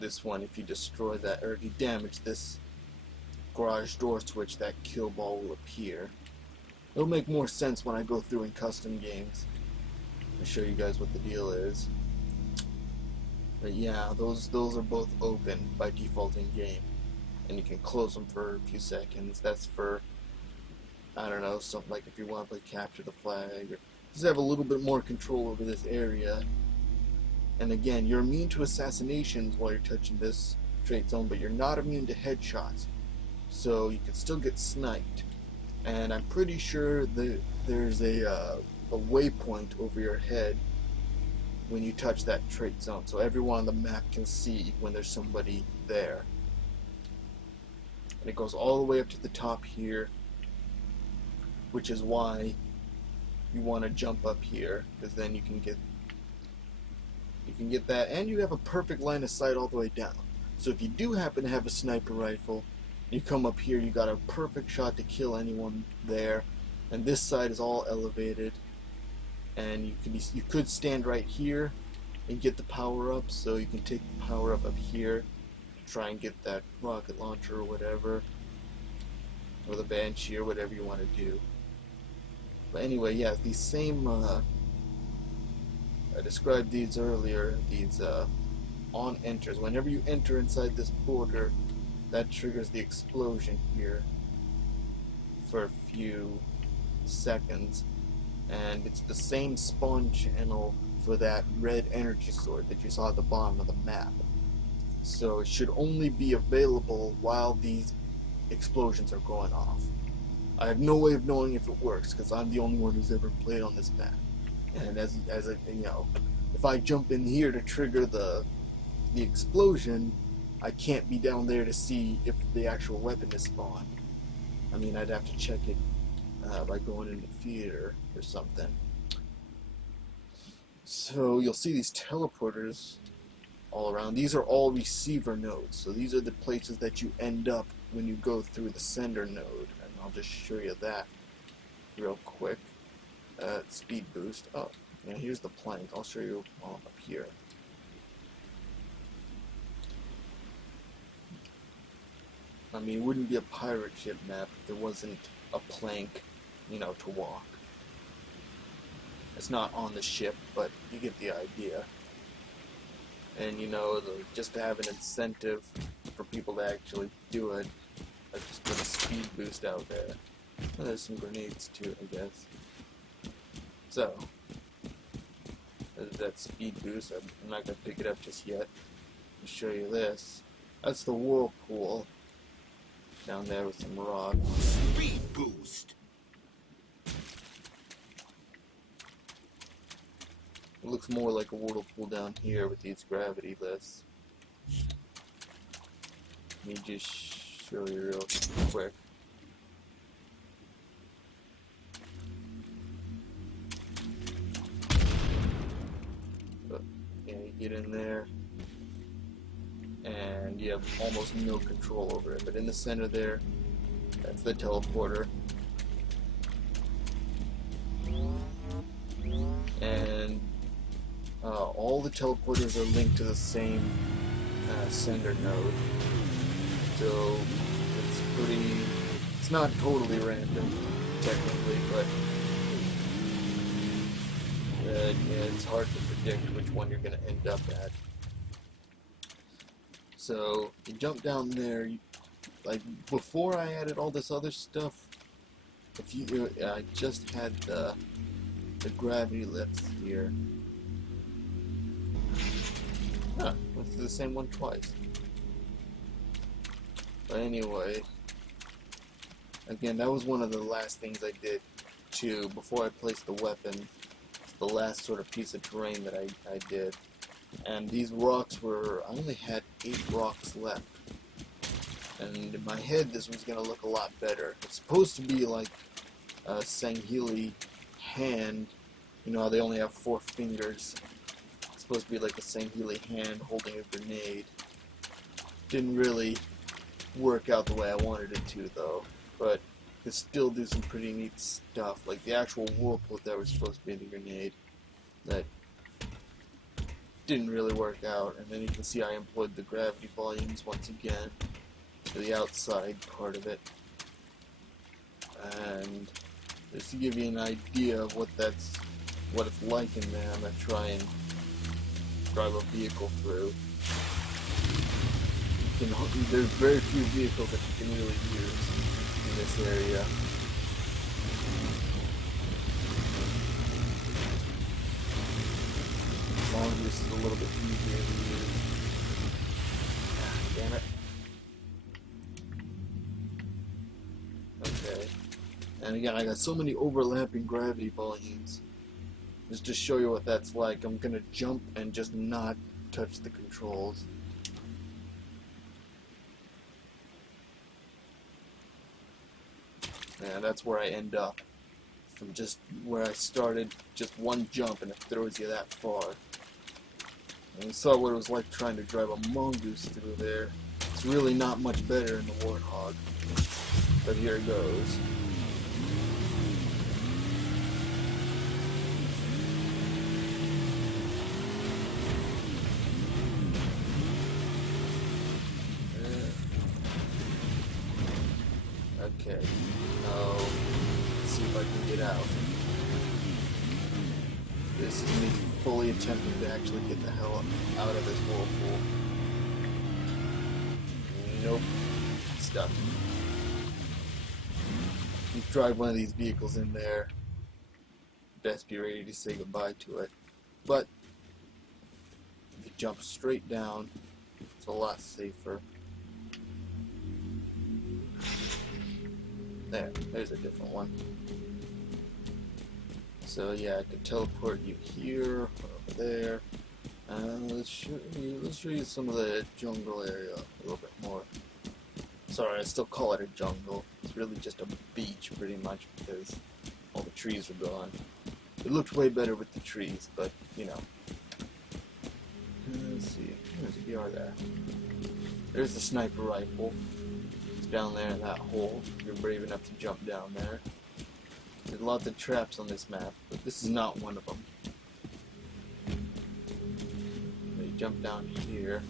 This one, if you destroy that, or if you damage this garage door switch, that kill ball will appear. It'll make more sense when I go through in custom games. I'll show you guys what the deal is. But yeah, those are both open by default in game, and you can close them for a few seconds. That's for, I don't know, something like if you want to play capture the flag, or just have a little bit more control over this area. And again, you're immune to assassinations while you're touching this trait zone, but you're not immune to headshots, so you can still get sniped. And I'm pretty sure that there's a waypoint over your head when you touch that trait zone, so everyone on the map can see when there's somebody there. And it goes all the way up to the top here, which is why you want to jump up here, because then you can get that, and you have a perfect line of sight all the way down. So if you do happen to have a sniper rifle, you come up here, you got a perfect shot to kill anyone there. And this side is all elevated, and you could stand right here and get the power up, so you can take the power up here to try and get that rocket launcher or whatever, or the Banshee or whatever you want to do. But anyway, yeah, these same I described these earlier, these on enters. Whenever you enter inside this border, that triggers the explosion here for a few seconds, and it's the same spawn channel for that red energy sword that you saw at the bottom of the map. So it should only be available while these explosions are going off. I have no way of knowing if it works, because I'm the only one who's ever played on this map. And as a, you know, if I jump in here to trigger the explosion, I can't be down there to see if the actual weapon is spawned. I mean, I'd have to check it by going into theater or something. So you'll see these teleporters all around. These are all receiver nodes, so these are the places that you end up when you go through the sender node, and I'll just show you that real quick. Speed boost. Oh, yeah, here's the plank. I'll show you all up here. I mean, it wouldn't be a pirate ship map if there wasn't a plank, you know, to walk. It's not on the ship, but you get the idea. And, you know, just to have an incentive for people to actually do it, I just put a speed boost out there. And there's some grenades too, I guess. So, there's that speed boost. I'm not going to pick it up just yet. I'll show you this. That's the whirlpool down there with some rocks. Speed boost. It looks more like a whirlpool down here with these gravity lifts. Let me just show you real quick. But, yeah, you get in there, and you have almost no control over it. But in the center there, that's the teleporter. And all the teleporters are linked to the same sender node. So it's not totally random, technically, but yeah, it's hard to predict which one you're going to end up at. So you jump down there, like before I added all this other stuff, I just had the gravity lifts here. Huh, went through the same one twice. But anyway, again, that was one of the last things I did too, before I placed the weapon. The last sort of piece of terrain that I did. And these rocks I only had 8 rocks left. And in my head, this was going to look a lot better. It's supposed to be like a Sanghili hand. You know how they only have 4 fingers. It's supposed to be like a Sanghili hand holding a grenade. Didn't really work out the way I wanted it to, though. But could still do some pretty neat stuff. Like the actual whirlpool that was supposed to be the grenade. That didn't really work out. And then you can see I employed the gravity volumes once again to the outside part of it. And just to give you an idea of what it's like in there, I'm going to try and drive a vehicle through. There's very few vehicles that you can really use in this area. Mongoose is a little bit easier to use. Ah, damn it. Okay. And again, I got so many overlapping gravity volumes. Just to show you what that's like, I'm gonna jump and just not touch the controls. And that's where I end up. From just where I started, just one jump and it throws you that far. And you saw what it was like trying to drive a mongoose through there. It's really not much better in the Warthog. But here it goes. Okay, now let's see if I can get out. This is me fully attempting to actually get the hell out of this whirlpool. Nope, stuck. You drive one of these vehicles in there, best be ready to say goodbye to it. But if you jump straight down, it's a lot safer. There's a different one. So yeah, I could teleport you here, or over there. Let's show you some of the jungle area a little bit more. Sorry, I still call it a jungle. It's really just a beach, pretty much, because all the trees are gone. It looked way better with the trees, but you know. Let's see. There's a BR there. There's the sniper rifle. Down there in that hole, if you're brave enough to jump down there. There's lots of traps on this map, but this is not one of them. So you jump down here,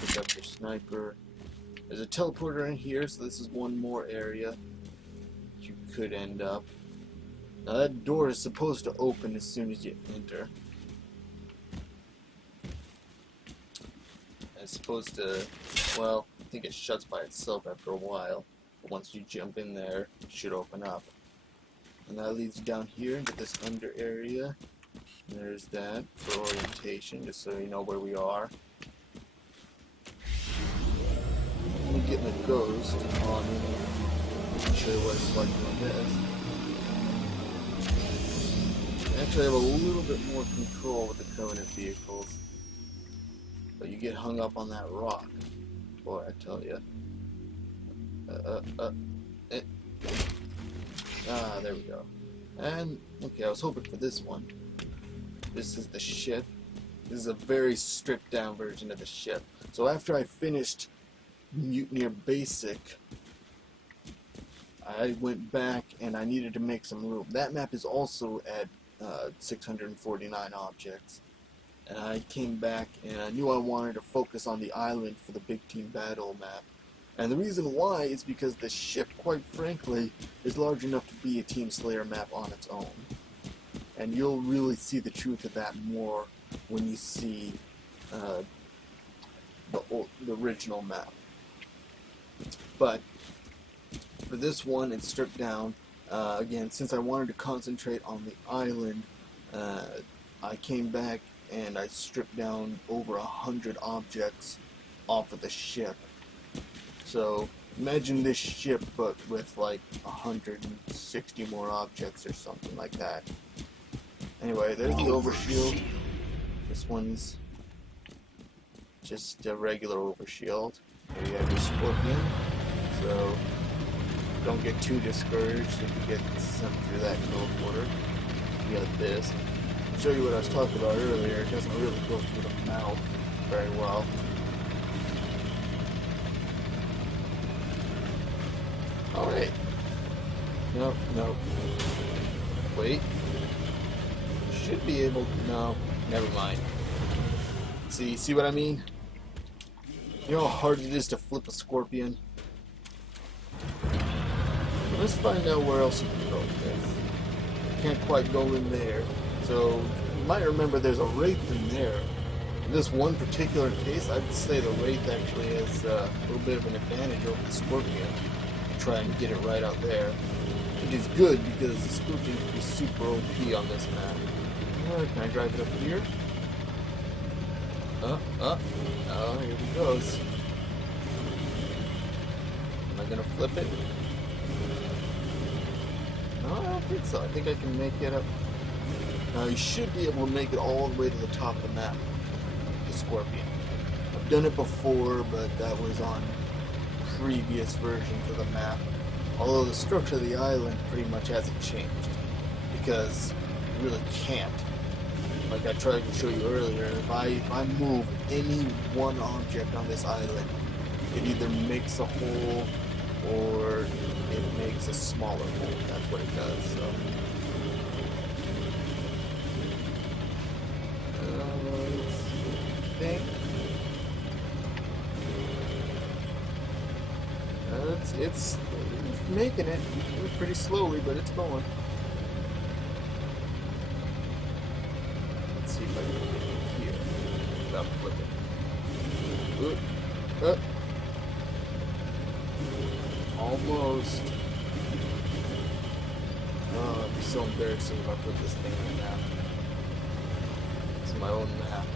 pick up your sniper. There's a teleporter in here, so this is one more area that you could end up. Now that door is supposed to open as soon as you enter. It's supposed to, well, I think it shuts by itself after a while, but once you jump in there, it should open up. And that leads you down here into this under area. And there's that for orientation, just so you know where we are. Let me get the ghost on and show you what it's like on this. Actually, I have a little bit more control with the Covenant vehicles. But you get hung up on that rock. Boy, I tell you. There we go. And, okay, I was hoping for this one. This is the ship. This is a very stripped down version of the ship. So after I finished Mutineer Basic, I went back and I needed to make some room. That map is also at 649 objects. And I came back and I knew I wanted to focus on the island for the big team battle map. And the reason why is because the ship, quite frankly, is large enough to be a Team Slayer map on its own. And you'll really see the truth of that more when you see the original map. But for this one, it's stripped down. Again, since I wanted to concentrate on the island, I came back and I stripped down over 100 objects off of the ship. So imagine this ship, but with like 160 more objects or something like that. Anyway, there's the overshield. This one's just a regular overshield. There you have your Scorpion. So don't get too discouraged if you get sent through that teleporter. You got this. Show you what I was talking about earlier. It doesn't really go through the mouth very well. Alright. No. Wait. Should be able to, no, never mind. See what I mean? You know how hard it is to flip a Scorpion? Let's find out where else you can go with this. Can't quite go in there. So might remember there's a wraith in there. In this one particular case, I'd say the wraith actually has a little bit of an advantage over the scorpion. Try and get it right out there, which is good because the scorpion can be super OP on this map. Can I drive it up here? Oh, here he goes. Am I gonna flip it? No, I don't think so. I think I can make it up. Now you should be able to make it all the way to the top of the map. The scorpion. I've done it before, but that was on previous versions of the map. Although the structure of the island pretty much hasn't changed, because you really can't. Like I tried to show you earlier, if I move any one object on this island, it either makes a hole or it makes a smaller hole. That's what it does. So. I think it's making it pretty slowly, but it's going. Let's see if I can get it here without flipping. Almost. Oh, it'd be so embarrassing if I put this thing right now. It's my own map.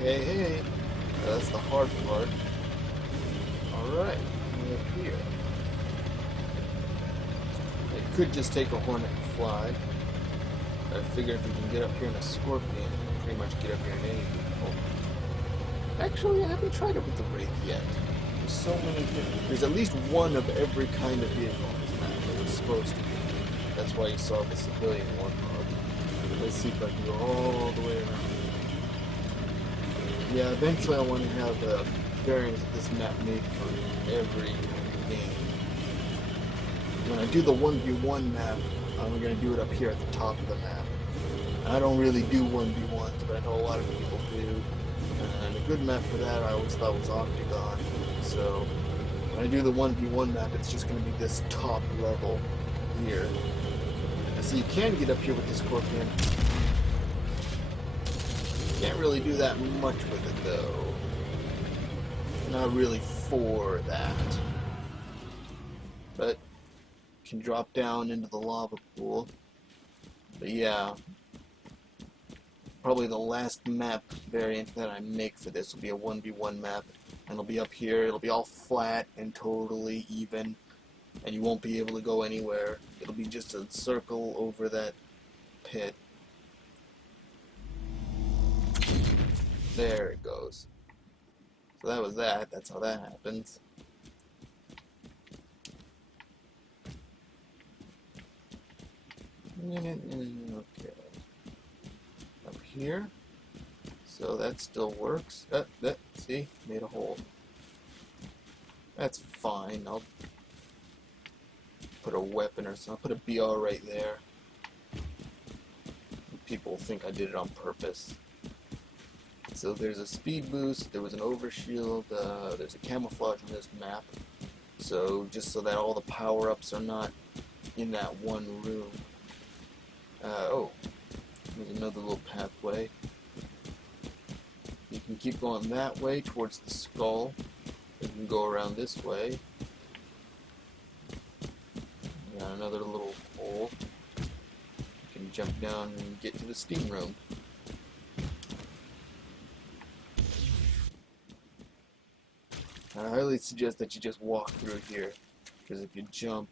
Hey. That's the hard part. Alright, up here. It could just take a hornet and fly. I figure if you can get up here in a scorpion, you can pretty much get up here in any vehicle. Actually, I haven't tried it with the Wraith yet. There's so many different. There's at least one of every kind of vehicle on this map that was supposed to be. That's why you saw the civilian one. Let's see if I can go all the way around. Yeah, eventually I want to have a variant of this map made for every game. When I do the 1v1 map, I'm going to do it up here at the top of the map. I don't really do 1v1s, but I know a lot of people do. And a good map for that I always thought was Octagon. So when I do the 1v1 map, it's just going to be this top level here. And so you can get up here with the Scorpion. Can't really do that much with it though. Not really for that. But can drop down into the lava pool. But yeah, probably the last map variant that I make for this will be a 1v1 map, and it'll be up here. It'll be all flat and totally even, and you won't be able to go anywhere. It'll be just a circle over that pit. There it goes. So that was that. That's how that happens. Okay. Up here. So that still works. See? Made a hole. That's fine. I'll put a weapon or something. I'll put a BR right there. People think I did it on purpose. So there's a speed boost, there was an overshield, there's a camouflage on this map. So just so that all the power-ups are not in that one room. Oh, there's another little pathway. You can keep going that way towards the skull. You can go around this way. Got another little hole. You can jump down and get to the steam room. I highly suggest that you just walk through here, because if you jump,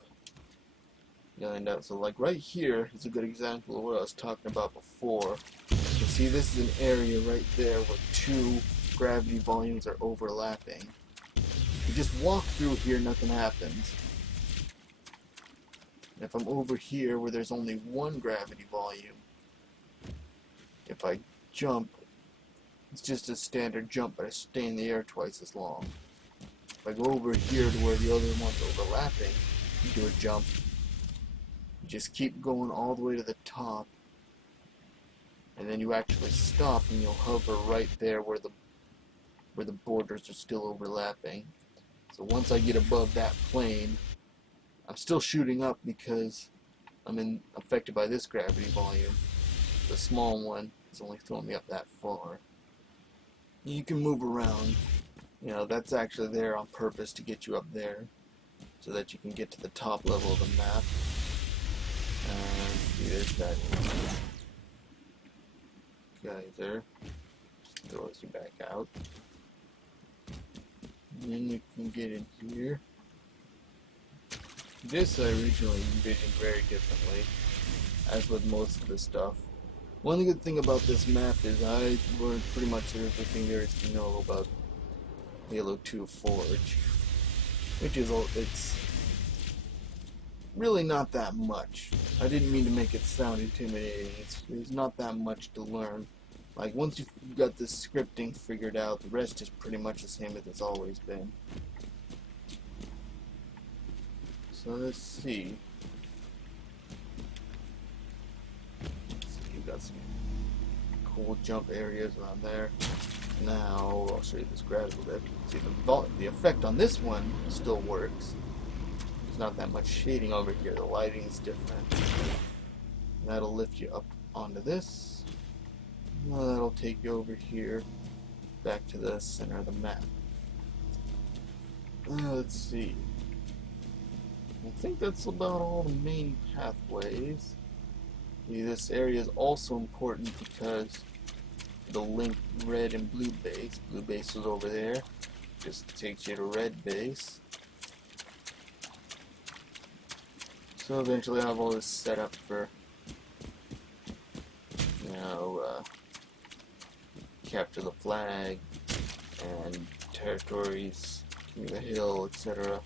you'll end up. So like right here is a good example of what I was talking about before. You see this is an area right there where two gravity volumes are overlapping. If you just walk through here, nothing happens. And if I'm over here where there's only one gravity volume, if I jump, it's just a standard jump, but I stay in the air twice as long. If I go over here to where the other one's overlapping, you do a jump. You just keep going all the way to the top, and then you actually stop and you'll hover right there where the borders are still overlapping. So once I get above that plane, I'm still shooting up because I'm affected by this gravity volume. the small one is only throwing me up that far. You can move around. You know, that's actually there on purpose to get you up there, so that you can get to the top level of the map. And see, there's that geyser. Throws you back out. And then you can get in here. This I originally envisioned very differently, as with most of the stuff. One good thing about this map is I learned pretty much everything there is to know about Halo 2 Forge, which is it's really not that much. I didn't mean to make it sound intimidating. It's not that much to learn. Like, once you've got the scripting figured out, the rest is pretty much the same as it's always been. So let's see. You've got some cool jump areas around there. Now I'll show you this gradual bit. See, the effect on this one still works. There's not that much shading over here. The lighting is different. And that'll lift you up onto this. Well, that'll take you over here, back to the center of the map. Let's see. I think that's about all the main pathways. See, this area is also important because the link red and blue base. Blue base is over there. Just takes you to red base. So eventually I'll have all this set up for, you know, capture the flag and territories, King of the Hill, etc.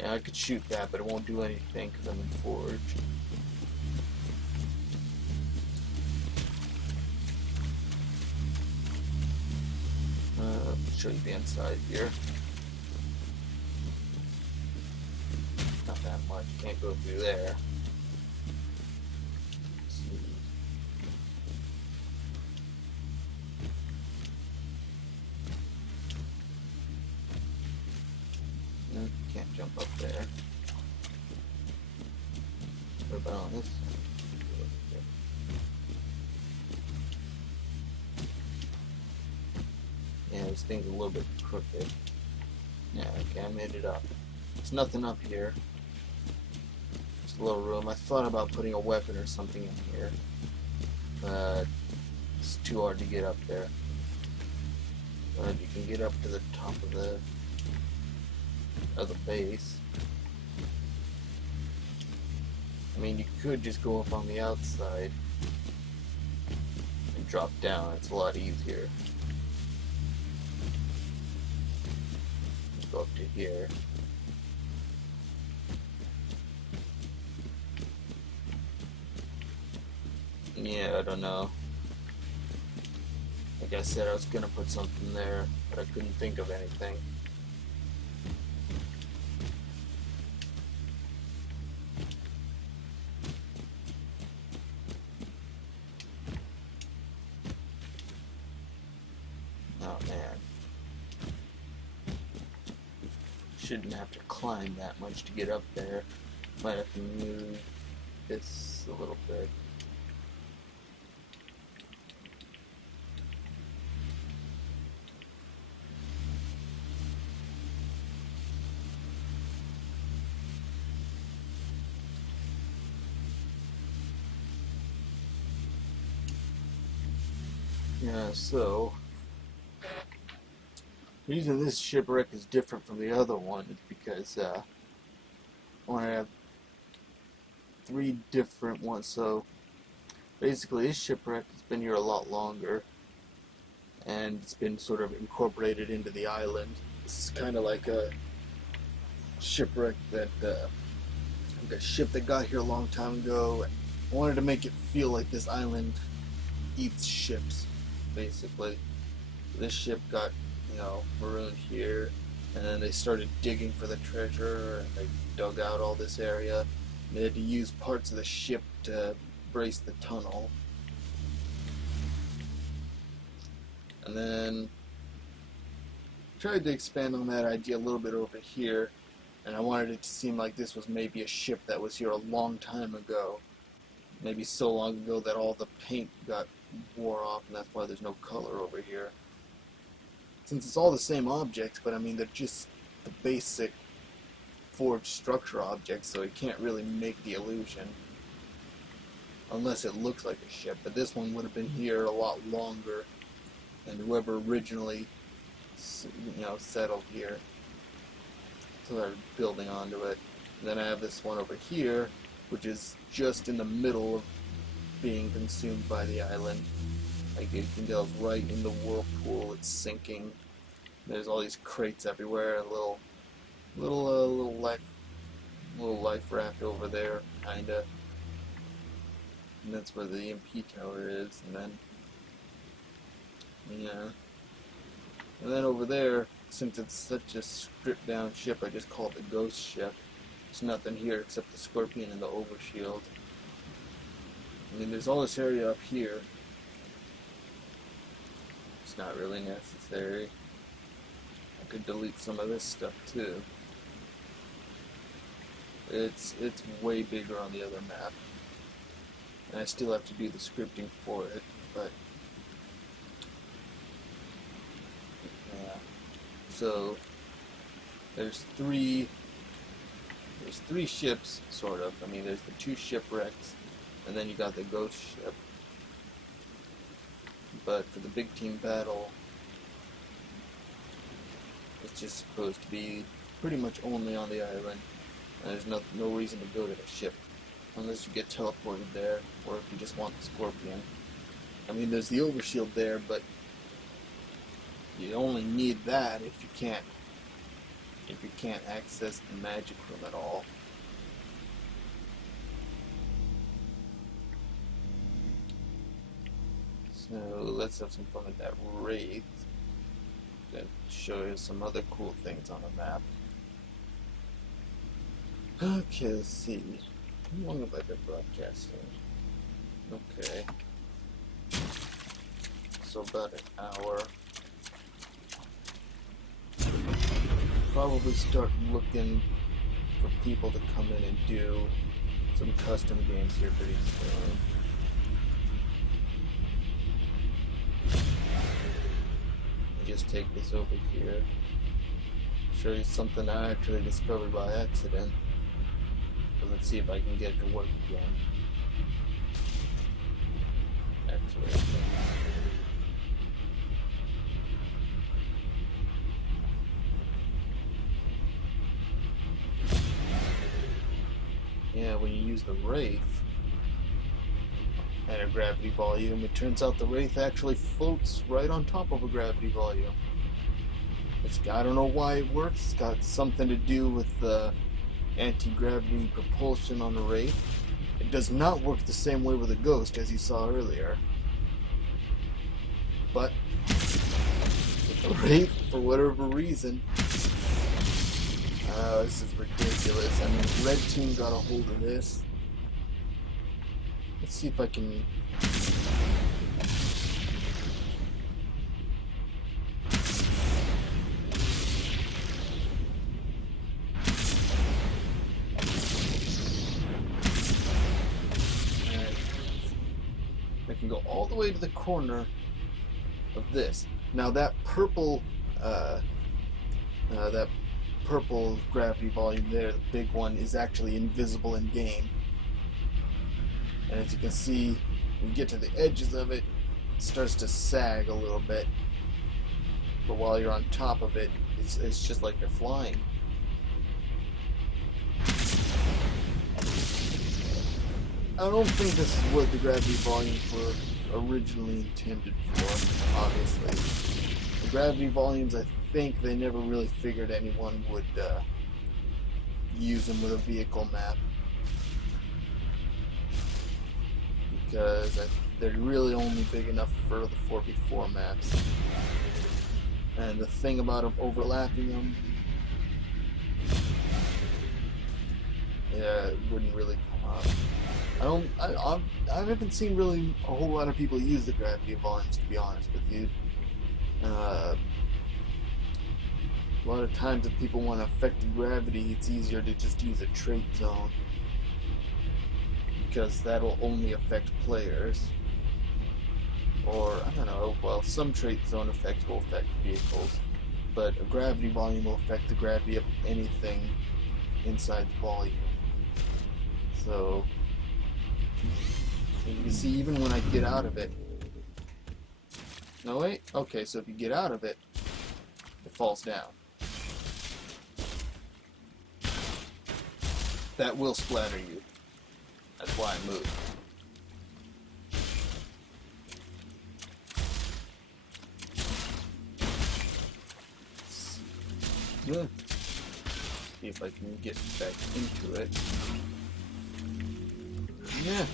Yeah, I could shoot that, but it won't do anything because I'm in Forge. I'll show you the inside here. Not that much, can't go through there. Let's see. No, can't jump up there. What about on this side? Yeah, this thing's a little bit crooked. Yeah, okay, I made it up. There's nothing up here. Just a little room. I thought about putting a weapon or something in here, but it's too hard to get up there. But you can get up to the top of the base. I mean, you could just go up on the outside and drop down. It's a lot easier. Go up to here. Yeah, I don't know. Like I said, I was gonna put something there, but I couldn't think of anything. Oh man. Shouldn't have to climb that much to get up there. Might have to move this a little bit. Yeah, so the reason this shipwreck is different from the other one is because I want to have 3 different ones. So basically this shipwreck has been here a lot longer, and it's been sort of incorporated into the island. This is kind of like a shipwreck that like a ship that got here a long time ago, and I wanted to make it feel like this island eats ships, basically. This ship got, you know, marooned here, and then they started digging for the treasure, and they dug out all this area. They had to use parts of the ship to brace the tunnel. And then tried to expand on that idea a little bit over here, and I wanted it to seem like this was maybe a ship that was here a long time ago. maybe so long ago that all the paint got wore off, and that's why there's no color over here. Since it's all the same objects, but I mean, they're just the basic forged structure objects, so it can't really make the illusion. Unless it looks like a ship, but this one would have been here a lot longer than whoever originally, settled here. So they're building onto it. And then I have this one over here, which is just in the middle of being consumed by the island. Like you can tell, it's right in the whirlpool. It's sinking. There's all these crates everywhere. A little life raft over there, kinda. And that's where the EMP tower is, and then, and then over there, since it's such a stripped down ship, I just call it the ghost ship. There's nothing here except the Scorpion and the overshield. I mean, there's all this area up here. It's not really necessary. I could delete some of this stuff too. It's way bigger on the other map. And I still have to do the scripting for it, but yeah. So there's three ships, sort of. I mean, there's the 2 shipwrecks, and then you got the ghost ship. But for the big team battle, it's just supposed to be pretty much only on the island, and there's no reason to go to the ship. Unless you get teleported there, or if you just want the Scorpion. I mean, there's the overshield there, but you only need that if you can't access the magic room at all. So let's have some fun with that Wraith. Gonna show you some other cool things on the map. Okay, let's see. How long have I been broadcasting? Okay. So about an hour. Probably start looking for people to come in and do some custom games here pretty soon. Just take this over here. Show you something I actually discovered by accident. Let's see if I can get it to work again. Actually, yeah, when you use the Wraith and a gravity volume, it turns out the Wraith actually floats right on top of a gravity volume. I don't know why it works. It's got something to do with the anti-gravity propulsion on the Wraith. It does not work the same way with a Ghost as you saw earlier. But with the Wraith, for whatever reason, this is ridiculous. I mean, red team got a hold of this. Let's see if I can. I can go all the way to the corner of this. Now that purple gravity volume there, the big one, is actually invisible in game. And as you can see, when you get to the edges of it, it starts to sag a little bit. But while you're on top of it, it's just like you're flying. I don't think this is what the gravity volumes were originally intended for, obviously. The gravity volumes, I think they never really figured anyone would use them with a vehicle map. Because they're really only big enough for the 4v4 maps. And the thing about them overlapping them, yeah, it wouldn't really come up. I haven't seen really a whole lot of people use the gravity volumes, to be honest with you. A lot of times if people want to affect the gravity, it's easier to just use a trait zone. because that'll only affect players. Or, I don't know, well, some trait zone effects will affect vehicles, but a gravity volume will affect the gravity of anything inside the volume. So, you can see even when I get out of it. No, wait. Okay, so if you get out of it, it falls down. That will splatter you. That's why I moved. Yeah. See if I can get back into it. Yeah.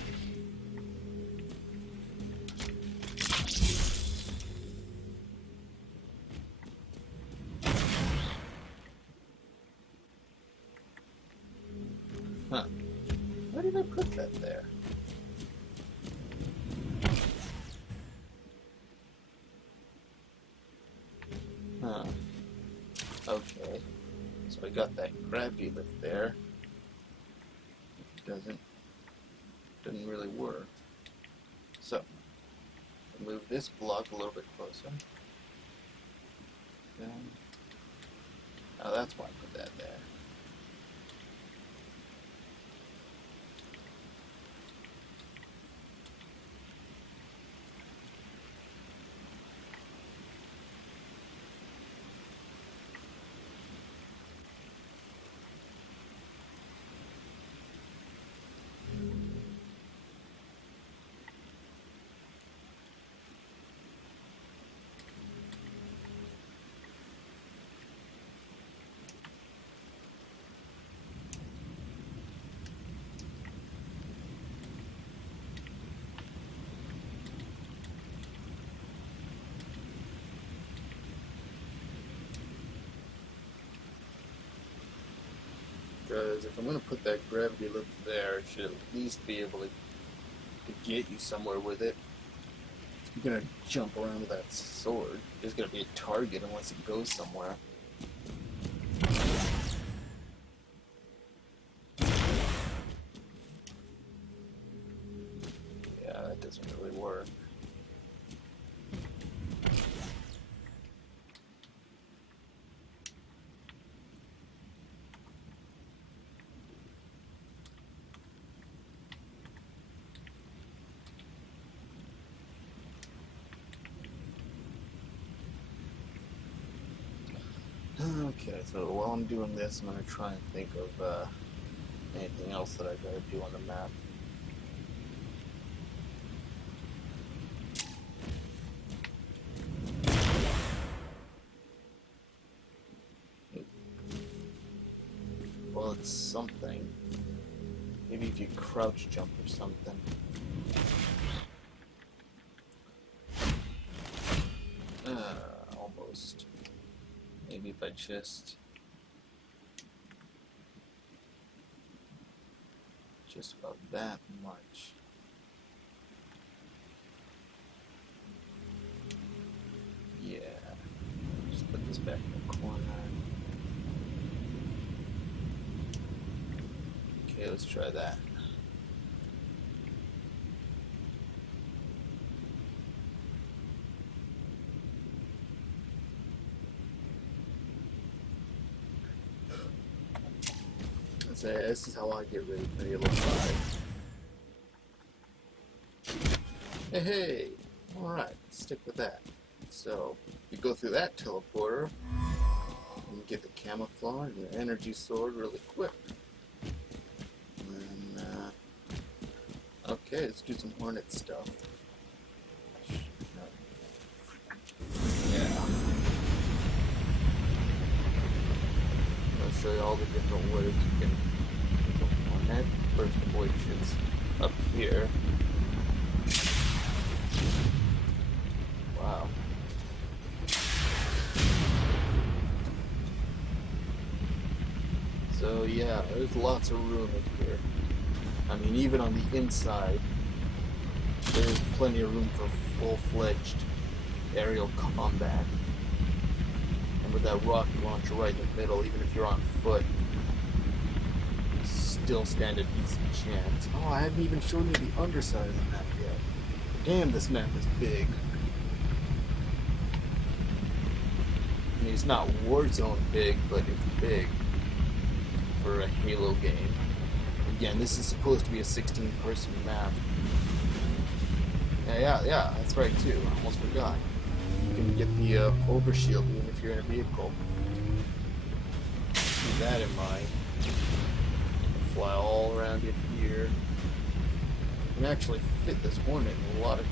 Huh. Why did I put that there? Huh. Okay. So I got that gravity lift there. Doesn't really work. So move this block a little bit closer. Oh, that's why I put that there. Because if I'm going to put that gravity lift there, it should at least be able to get you somewhere with it. You're going to jump around with that sword. There's going to be a target unless it goes somewhere. Yeah, that doesn't really work. Okay, so while I'm doing this, I'm going to try and think of anything else that I gotta do on the map. Well, it's something. Maybe if you crouch jump or something. Almost. Maybe if I just about that much. Yeah. Just put this back in the corner. Okay, let's try that. This is how I get ready for Halo 5. Hey! Alright, let's stick with that. So, you go through that teleporter, and get the camouflage and the energy sword really quick. And, okay, let's do some Hornet stuff. Yeah. I'll show you all the different ways you can Hornet. First of which is up here. Wow. So yeah, there's lots of room in here. I mean, even on the inside, there's plenty of room for full-fledged aerial combat. And with that rocket launcher right in the middle, even if you're on foot, still stand a decent chance. Oh, I haven't even shown you the underside of the map yet. Damn, this map is big. I mean, it's not Warzone big, but it's big for a Halo game. Again, this is supposed to be a 16-person map. Yeah, that's right too. I almost forgot. You can get the overshield even if you're in a vehicle. Keep that in mind. Fly all around it here. You can actually fit this Hornet in a lot of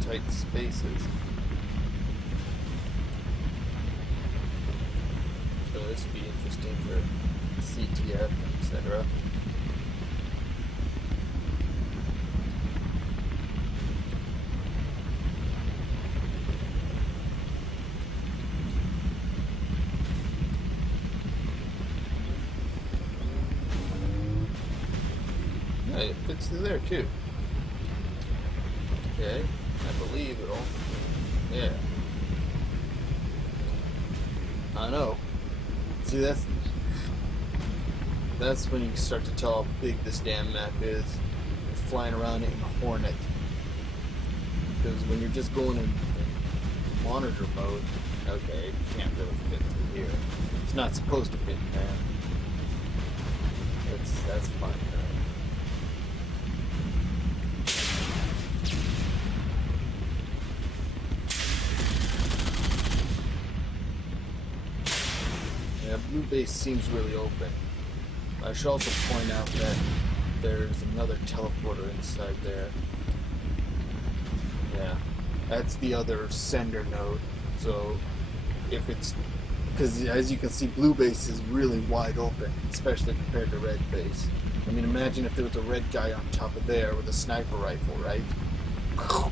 tight spaces. So this would be interesting for CTF, etc. Yeah, it fits through there too. Okay, I believe it'll. Yeah. I know. See, that's when you start to tell how big this damn map is. You're flying around it in a Hornet. Because when you're just going in monitor mode, okay, it can't really fit through here. It's not supposed to fit in there. That's fine. Yeah, blue base seems really open. I should also point out that there's another teleporter inside there. Yeah, that's the other sender node. So if it's, because as you can see, blue base is really wide open, especially compared to red base. I mean, imagine if there was a red guy on top of there with a sniper rifle, right?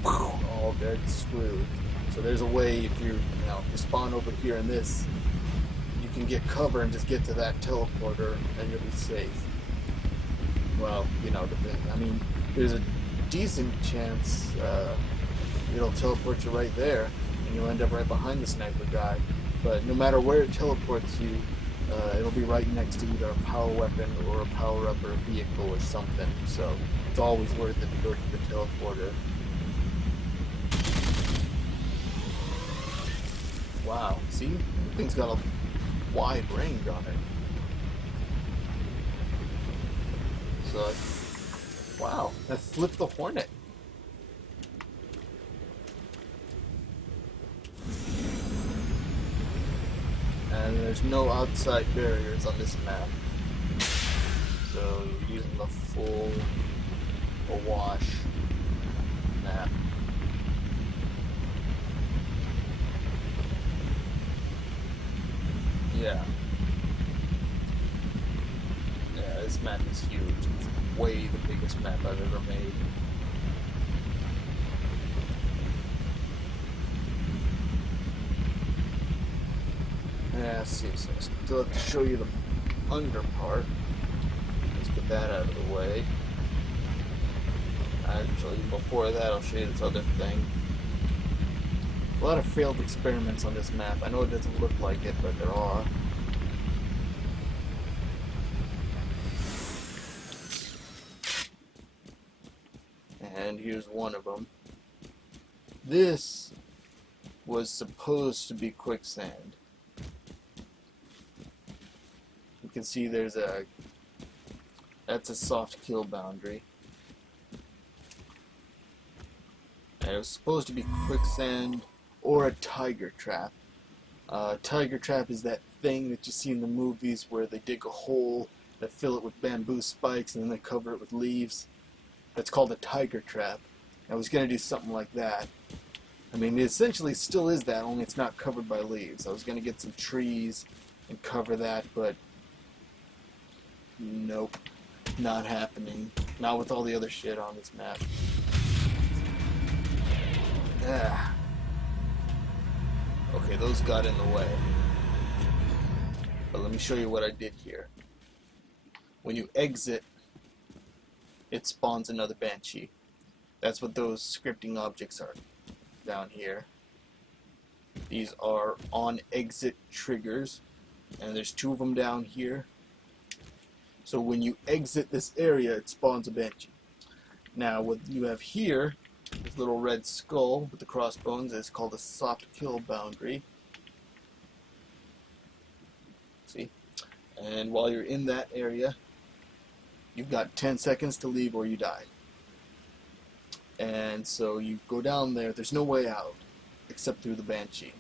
All dead screwed. So there's a way if you spawn over here in this, you can get cover and just get to that teleporter and you'll be safe. Well, I mean, there's a decent chance it'll teleport you right there and you'll end up right behind the sniper guy. But no matter where it teleports you, it'll be right next to either a power weapon or a power-up or a vehicle or something. So it's always worth it to go to the teleporter. Wow, see? The thing's got a wide range on it. So, wow, that flipped the Hornet. And there's no outside barriers on this map. So you're using the full awash map. Yeah. Yeah, this map is huge. It's way the biggest map I've ever made. Yeah, let's see, so I still have to show you the under part. Let's get that out of the way. Actually, before that, I'll show you this other thing. A lot of failed experiments on this map. I know it doesn't look like it, but there are. And here's one of them. This was supposed to be quicksand. You can see that's a soft kill boundary. And it was supposed to be quicksand or a tiger trap. Tiger trap is that thing that you see in the movies where they dig a hole, they fill it with bamboo spikes, and then they cover it with leaves. That's called a tiger trap. I was going to do something like that. I mean, it essentially still is that, only it's not covered by leaves. I was going to get some trees and cover that, but nope, not happening. Not with all the other shit on this map. Ah. Okay, those got in the way. But let me show you what I did here. When you exit, it spawns another Banshee. That's what those scripting objects are down here. These are on exit triggers, and there's two of them down here. So when you exit this area, it spawns a Banshee. Now what you have here, this little red skull with the crossbones, is called a soft kill boundary. See? And while you're in that area, you've got 10 seconds to leave or you die. And so you go down there, there's no way out except through the Banshee.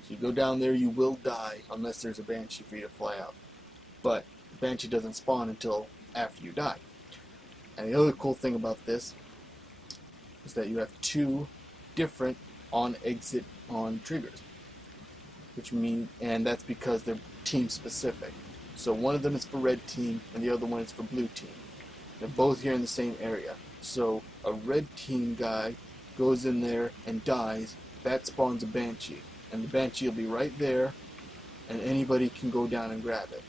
So you go down there, you will die unless there's a Banshee for you to fly out. But the Banshee doesn't spawn until after you die. And the other cool thing about this is that you have two different on-exit on triggers. And that's because they're team specific. So one of them is for red team and the other one is for blue team. They're both here in the same area. So a red team guy goes in there and dies, that spawns a Banshee. And the Banshee will be right there and anybody can go down and grab it.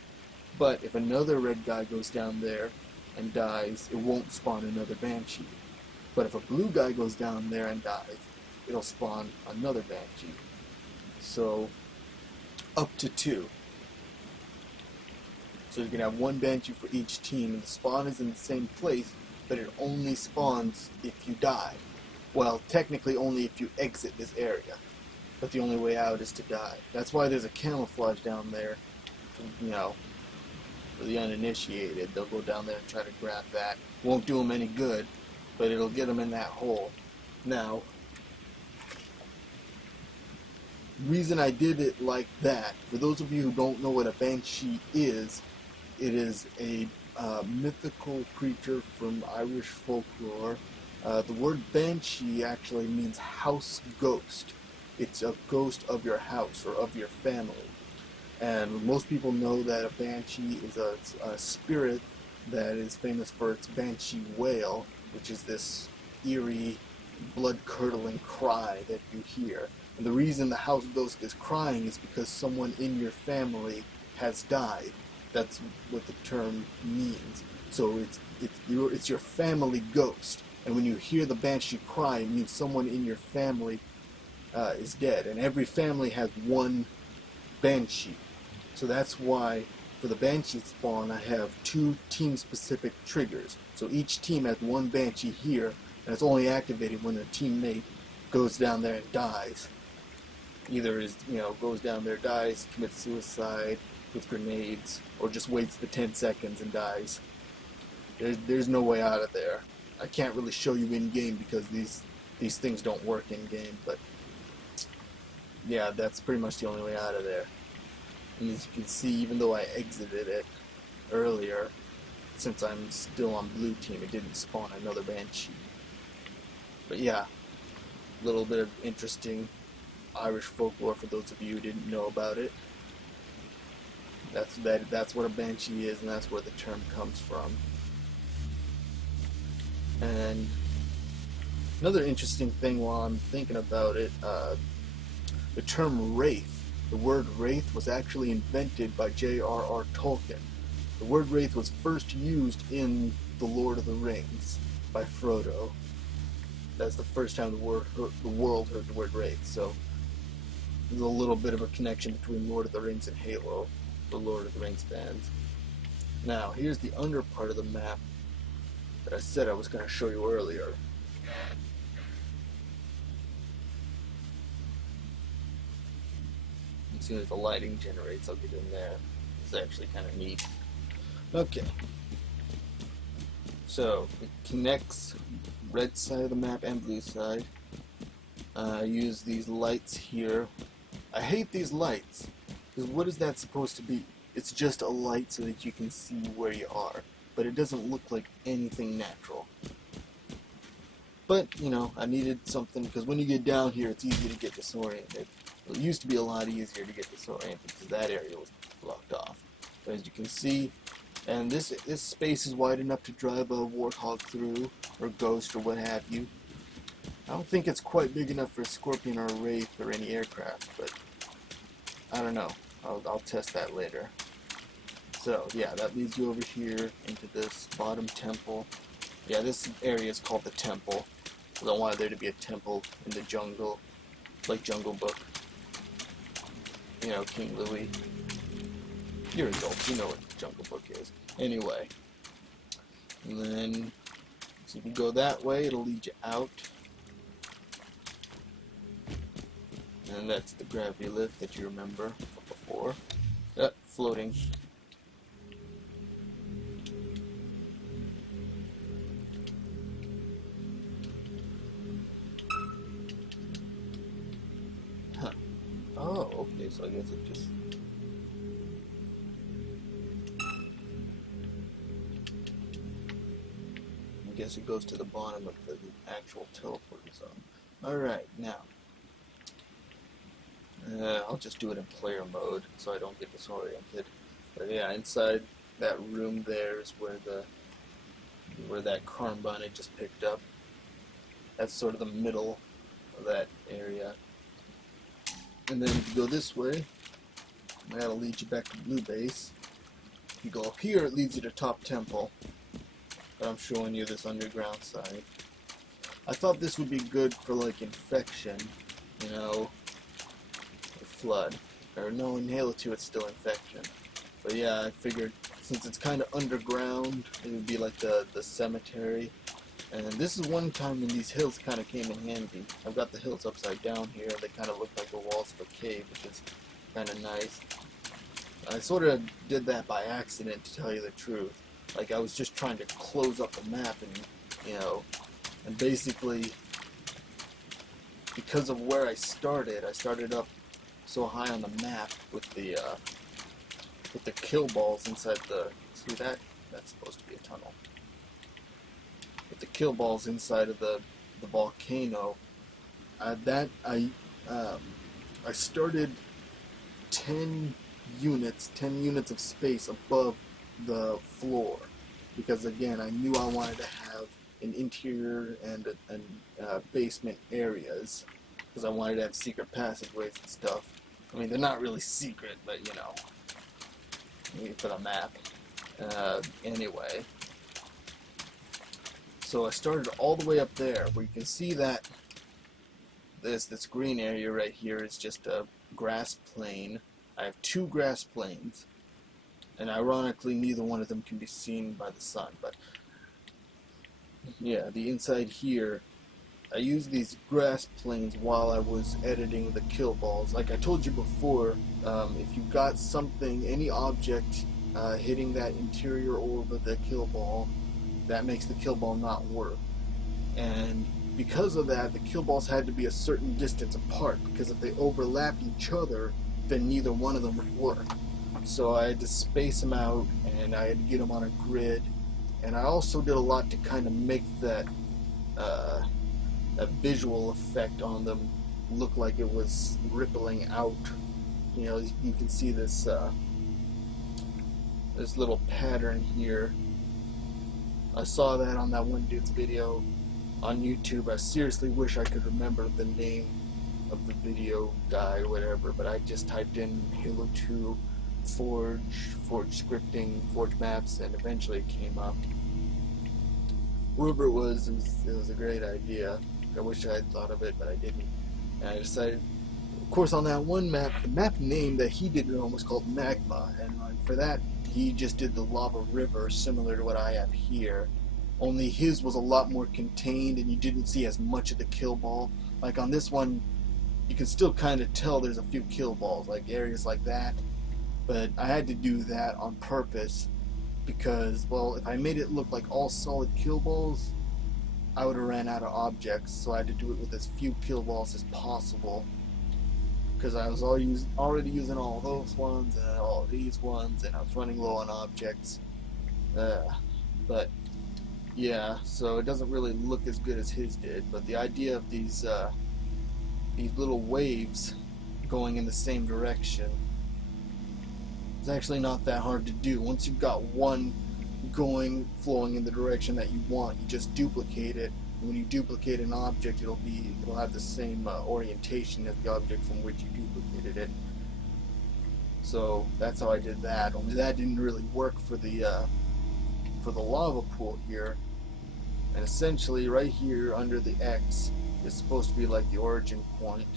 But if another red guy goes down there and dies, it won't spawn another Banshee. But if a blue guy goes down there and dies, it'll spawn another Banshee. So up to 2. So you can have one Banshee for each team, and the spawn is in the same place, but it only spawns if you die. Well, technically only if you exit this area, but the only way out is to die. That's why there's a camouflage down there, for the uninitiated. They'll go down there and try to grab that. Won't do them any good, but it'll get them in that hole. Now, reason I did it like that, for those of you who don't know what a Banshee is, it is a mythical creature from Irish folklore. The word Banshee actually means house ghost. It's a ghost of your house or of your family. And most people know that a Banshee is a spirit that is famous for its Banshee wail, which is this eerie, blood-curdling cry that you hear. And the reason the house ghost is crying is because someone in your family has died. That's what the term means. So it's your family ghost. And when you hear the Banshee cry, it means someone in your family is dead. And every family has one Banshee. So that's why for the Banshee spawn I have 2 team-specific triggers. So each team has one Banshee here, and it's only activated when a teammate goes down there and dies. Either goes down there, dies, commits suicide with grenades, or just waits the 10 seconds and dies. There's no way out of there. I can't really show you in game because these things don't work in game, but yeah, that's pretty much the only way out of there. And as you can see, even though I exited it earlier, since I'm still on blue team, it didn't spawn another Banshee. But yeah, a little bit of interesting Irish folklore for those of you who didn't know about it. That's what a Banshee is, and that's where the term comes from. And another interesting thing while I'm thinking about it, the term wraith. The word wraith was actually invented by J.R.R. Tolkien. The word wraith was first used in The Lord of the Rings by Frodo. That's the first time the world heard the word wraith. So there's a little bit of a connection between Lord of the Rings and Halo for Lord of the Rings fans. Now, here's the under part of the map that I said I was going to show you earlier. As soon as the lighting generates, I'll get in there. It's actually kind of neat. Okay. So, it connects red side of the map and blue side. I use these lights here. I hate these lights, because what is that supposed to be? It's just a light so that you can see where you are, but it doesn't look like anything natural. But, I needed something, because when you get down here, it's easy to get disoriented. It used to be a lot easier to get disoriented, because that area was blocked off. But as you can see, and this space is wide enough to drive a warthog through, or ghost, or what have you. I don't think it's quite big enough for a Scorpion or a Wraith or any aircraft, but I don't know. I'll test that later. So, yeah, that leads you over here into this bottom temple. Yeah, this area is called the temple. I don't want there to be a temple in the jungle, like Jungle Book. King Louis. You're adults, you know what Jungle Book is. Anyway, and then so if you go that way, it'll lead you out. And that's the gravity lift that you remember from before. Floating. Huh. Oh, okay, so I guess it just... I guess it goes to the bottom of the actual teleporter zone. Alright, now... I'll just do it in player mode so I don't get disoriented. But yeah, inside that room there is where that carbine I just picked up. That's sort of the middle of that area. And then if you go this way, that'll lead you back to Blue Base. If you go up here, it leads you to Top Temple. But I'm showing you this underground side. I thought this would be good for like infection, you know, or flood. Or no, in Halo 2 it's still infection. But yeah, I figured since it's kind of underground, it would be like the cemetery. And this is one time when these hills kind of came in handy. I've got the hills upside down here. They kind of look like the walls of a cave, which is kind of nice. I sort of did that by accident, to tell you the truth. Like, I was just trying to close up the map and, you know, and basically, because of where I started up so high on the map with the kill balls inside the, see that? That's supposed to be a tunnel. With the kill balls inside of the volcano, I started 10 units of space above the floor, because again I knew I wanted to have an interior and basement areas, because I wanted to have secret passageways and stuff. I mean, they're not really secret, but you know, for the map. Anyway, so I started all the way up there, where you can see that this green area right here is just a grass plain. I have 2 grass plains, and ironically neither one of them can be seen by the sun. But yeah, the inside here, I used these grass plains while I was editing the kill balls. Like I told you before, if you got something, any object hitting that interior orb of the kill ball, that makes the kill ball not work. And because of that, the kill balls had to be a certain distance apart, because if they overlap each other, then neither one of them would work. So I had to space them out, and I had to get them on a grid. And I also did a lot to kind of make that visual effect on them look like it was rippling out. You know, you can see this this little pattern here. I saw that on that one dude's video on YouTube. I seriously wish I could remember the name of the video guy or whatever, but I just typed in Halo 2 Forge scripting, Forge maps, and eventually it came up. Whoever it was a great idea. I wish I had thought of it, but I didn't. And I decided, of course, on that one map, the map name that he did was called Magma, and for that, he just did the lava river, similar to what I have here. Only his was a lot more contained, and you didn't see as much of the kill ball. Like on this one, you can still kind of tell there's a few kill balls, like areas like that. But I had to do that on purpose, because, well, if I made it look like all solid kill balls, I would have ran out of objects, so I had to do it with as few kill balls as possible, because I was already using all those ones and all these ones, and I was running low on objects. But yeah, so it doesn't really look as good as his did, but the idea of these little waves going in the same direction is actually not that hard to do. Once you've got one flowing in the direction that you want, you just duplicate it. And when you duplicate an object, it'll have the same orientation as the object from which you duplicated it. So that's how I did that. Only that didn't really work for the lava pool here. And essentially, right here under the X is supposed to be like the origin point.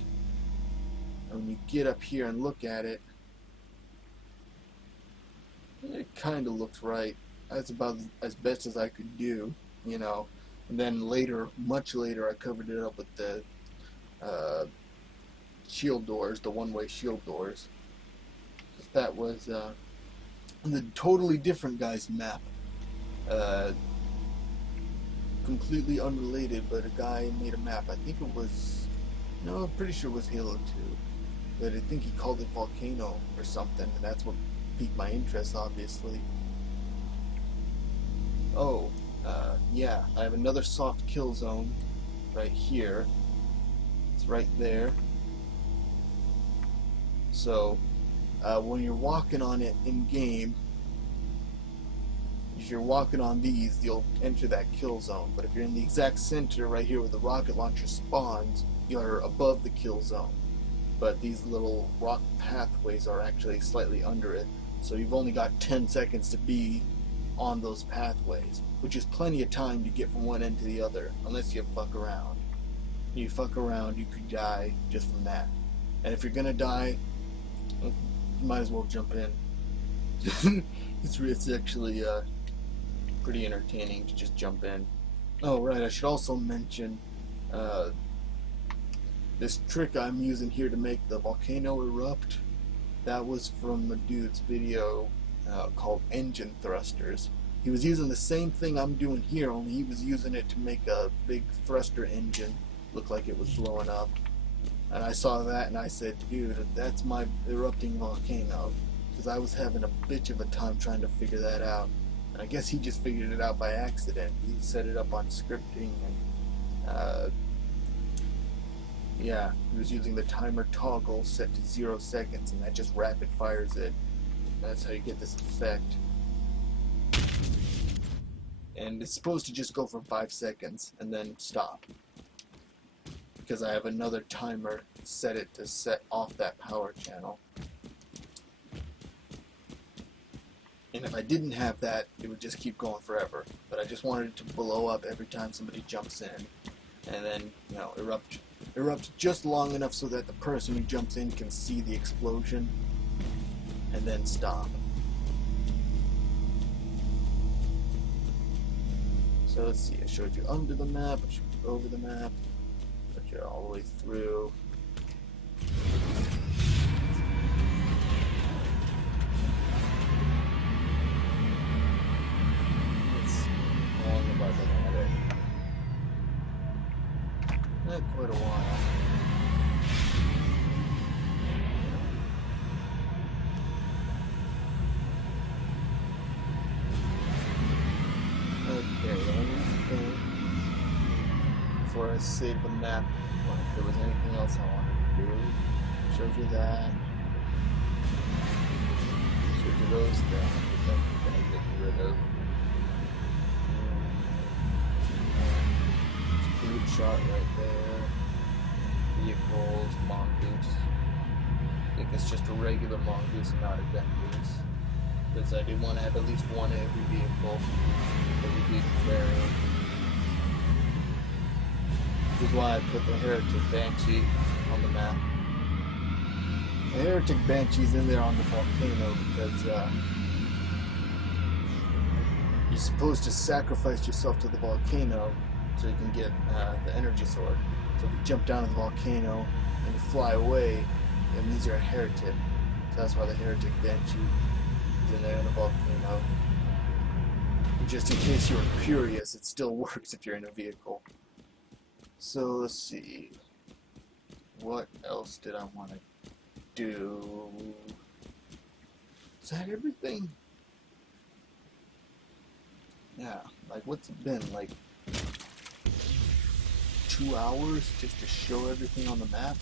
And when you get up here and look at it, It kind of looks right. That's about as best as I could do, you know. And then later, much later, I covered it up with the uh, shield doors, the one-way shield doors. That was the totally different guy's map. Uh, Completely unrelated, but a guy made a map. I think it was, no, I'm pretty sure it was Halo 2. But I think he called it Volcano or something, and that's what piqued my interest, obviously. Oh, yeah, I have another soft kill zone right here. It's right there. So, when you're walking on it in game, if you're walking on these, you'll enter that kill zone. But if you're in the exact center right here where the rocket launcher spawns, you're above the kill zone. But these little rock pathways are actually slightly under it. So you've only got 10 seconds to be on those pathways, which is plenty of time to get from one end to the other, unless you fuck around. You fuck around, you could die just from that. And if you're gonna die, you might as well jump in. It's actually pretty entertaining to just jump in. Oh right, I should also mention this trick I'm using here to make the volcano erupt. That was from a dude's video called Engine Thrusters. He was using the same thing I'm doing here, only he was using it to make a big thruster engine look like it was blowing up. And I saw that and I said, dude, that's my erupting volcano. Because I was having a bitch of a time trying to figure that out. And I guess he just figured it out by accident. He set it up on scripting and yeah, he was using the timer toggle set to 0 seconds, and that just rapid fires it. That's how you get this effect. And it's supposed to just go for 5 seconds and then stop. Because I have another timer set it to set off that power channel. And if I didn't have that, it would just keep going forever. But I just wanted it to blow up every time somebody jumps in. And then, you know, erupt just long enough so that the person who jumps in can see the explosion. And then stop. So let's see, I showed you under the map, I showed you over the map, showed you all the way through. Let's see, how long have I been at it? Not quite a while. Okay, let me think before I save the map if there was anything else I wanted to do. Showed you that. Showed you those things that I'm gonna get rid of. Food shot right there. Vehicles, mongoose. I think it's just a regular mongoose and not a gun goose. Because I did want to have at least one in every vehicle. Every vehicle variant. Which is why I put the Heretic Banshee on the map. The Heretic Banshee's in there on the volcano because you're supposed to sacrifice yourself to the volcano so you can get the energy sword. So if you jump down to the volcano and you fly away, that means you're a heretic. So that's why the Heretic Banshee is in there in the volcano. And just in case you were curious, it still works if you're in a vehicle. So let's see. What else did I want to do? Is that everything? Yeah, like what's it been? Like 2 hours just to show everything on the map?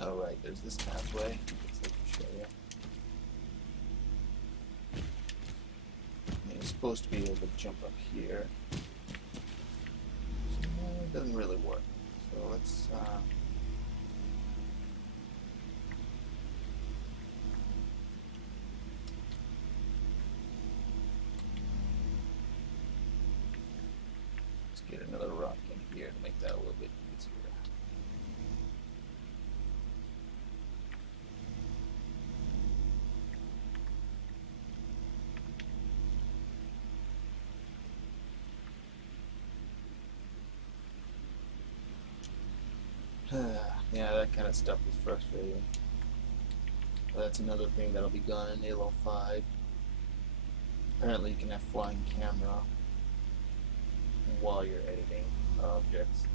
Oh right, there's this pathway. Let's show you. And you're supposed to be able to jump up here. It doesn't really work. So let's get another rock in here to make that a little bit easier. Yeah, that kind of stuff is frustrating. That's another thing that'll be gone in Halo 5. Apparently you can have flying camera while you're editing objects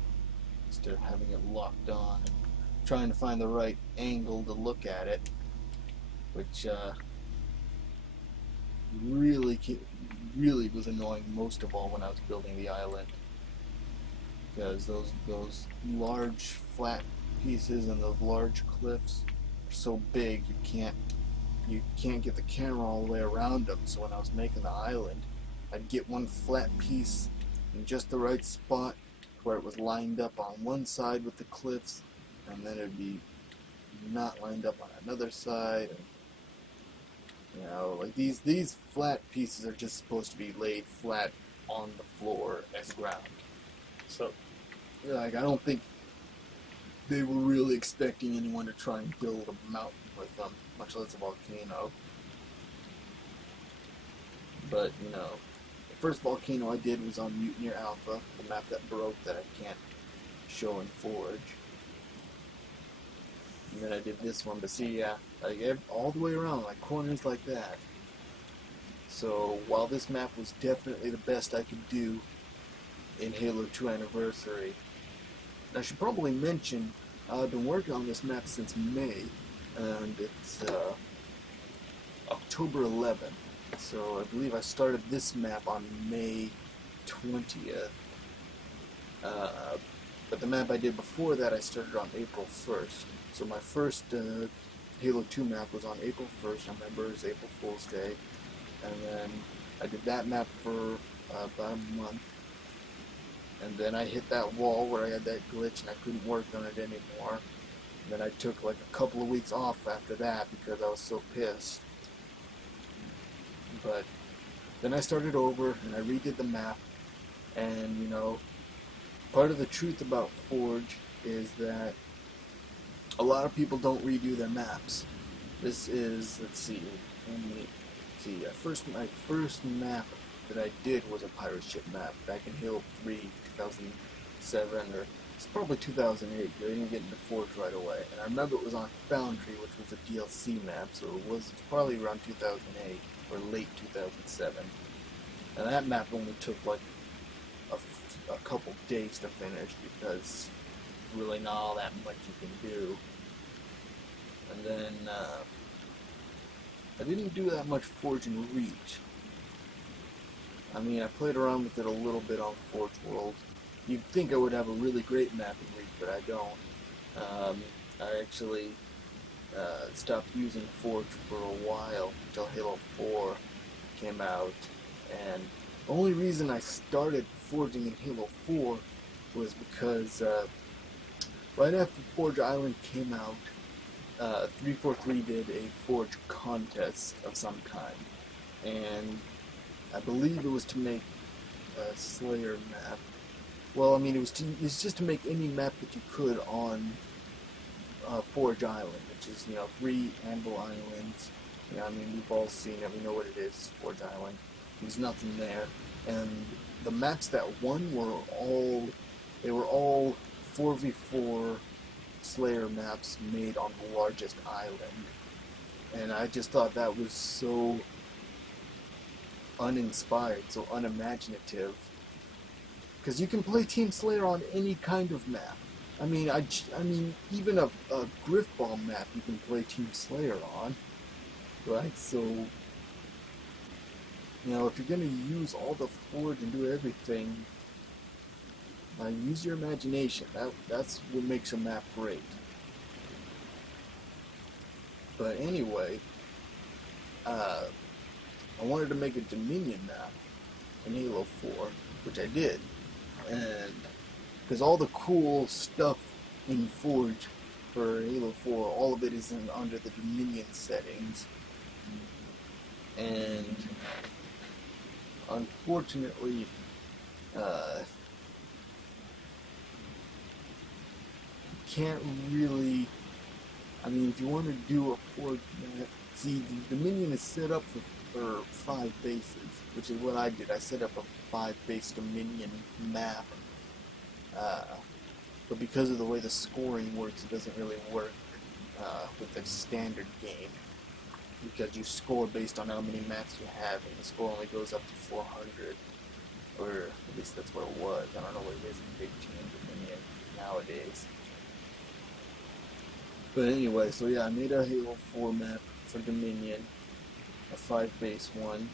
instead of having it locked on and trying to find the right angle to look at it, which really was annoying most of all when I was building the island, because those large flat pieces and those large cliffs are so big you can't get the camera all the way around them. So when I was making the island, I'd get one flat piece in just the right spot where it was lined up on one side with the cliffs, and then it'd be not lined up on another side. And, you know, like these flat pieces are just supposed to be laid flat on the floor as ground. So, like, I don't think they were really expecting anyone to try and build a mountain with them, much less a volcano. But, you know, the first volcano I did was on Mutineer Alpha, the map that broke that I can't show in Forge. And then I did this one, but see, yeah, like all the way around, like corners like that. So while this map was definitely the best I could do in Halo 2 Anniversary, I should probably mention I've been working on this map since May, and it's October 11th. So I believe I started this map on May 20th. But the map I did before that I started on April 1st. So my first Halo 2 map was on April 1st. I remember it was April Fool's Day. And then I did that map for about a month. And then I hit that wall where I had that glitch and I couldn't work on it anymore. And then I took like a couple of weeks off after that because I was so pissed. But then I started over and I redid the map. And, you know, part of the truth about Forge is that a lot of people don't redo their maps. This is, let's see, my first map that I did was a pirate ship map back in Halo 3, 2007, or it's probably 2008. I didn't get into Forge right away. And I remember it was on Foundry, which was a DLC map, so it's probably around 2008 or late 2007. And that map only took like a couple days to finish because there's really not all that much you can do. And then I didn't do that much Forge and Reach. I mean, I played around with it a little bit on Forge World. You'd think I would have a really great map in Reach, but I don't. I actually stopped using Forge for a while until Halo 4 came out, and the only reason I started forging in Halo 4 was because right after Forge Island came out, 343 did a Forge contest of some kind, and I believe it was to make a Slayer map. Well, I mean, it's just to make any map that you could on Forge Island, which is, you know, 3 Anvil Islands. You know, I mean, we've all seen it. We know what it is, Forge Island. There's nothing there. And the maps that won were all 4v4 Slayer maps made on the largest island. And I just thought that was so uninspired, so unimaginative. Because you can play Team Slayer on any kind of map. I mean, even a Griffball map you can play Team Slayer on, right? So, you know, if you're going to use all the Forge and do everything, use your imagination. That's what makes a map great. But anyway, I wanted to make a Dominion map in Halo 4, which I did. And because all the cool stuff in Forge for Halo 4, all of it is under the Dominion settings. And unfortunately, can't really. I mean, if you want to do a forge map, see, the Dominion is set up for 5 bases, which is what I did. I set up a 5-base Dominion map, but because of the way the scoring works, it doesn't really work with the standard game, because you score based on how many maps you have, and the score only goes up to 400, or at least that's what it was. I don't know what it is in Big Team Dominion nowadays. But anyway, so yeah, I made a Halo 4 map for Dominion, a 5-base one,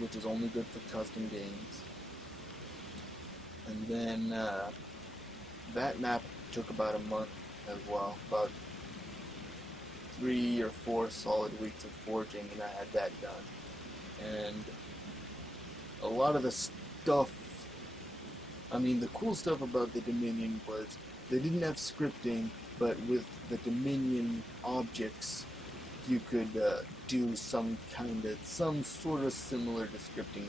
which is only good for custom games. And then that map took about a month as well, about 3 or 4 solid weeks of forging, and I had that done. And a lot of the stuff, I mean, the cool stuff about the Dominion was they didn't have scripting, but with the Dominion objects, you could do some sort of similar to scripting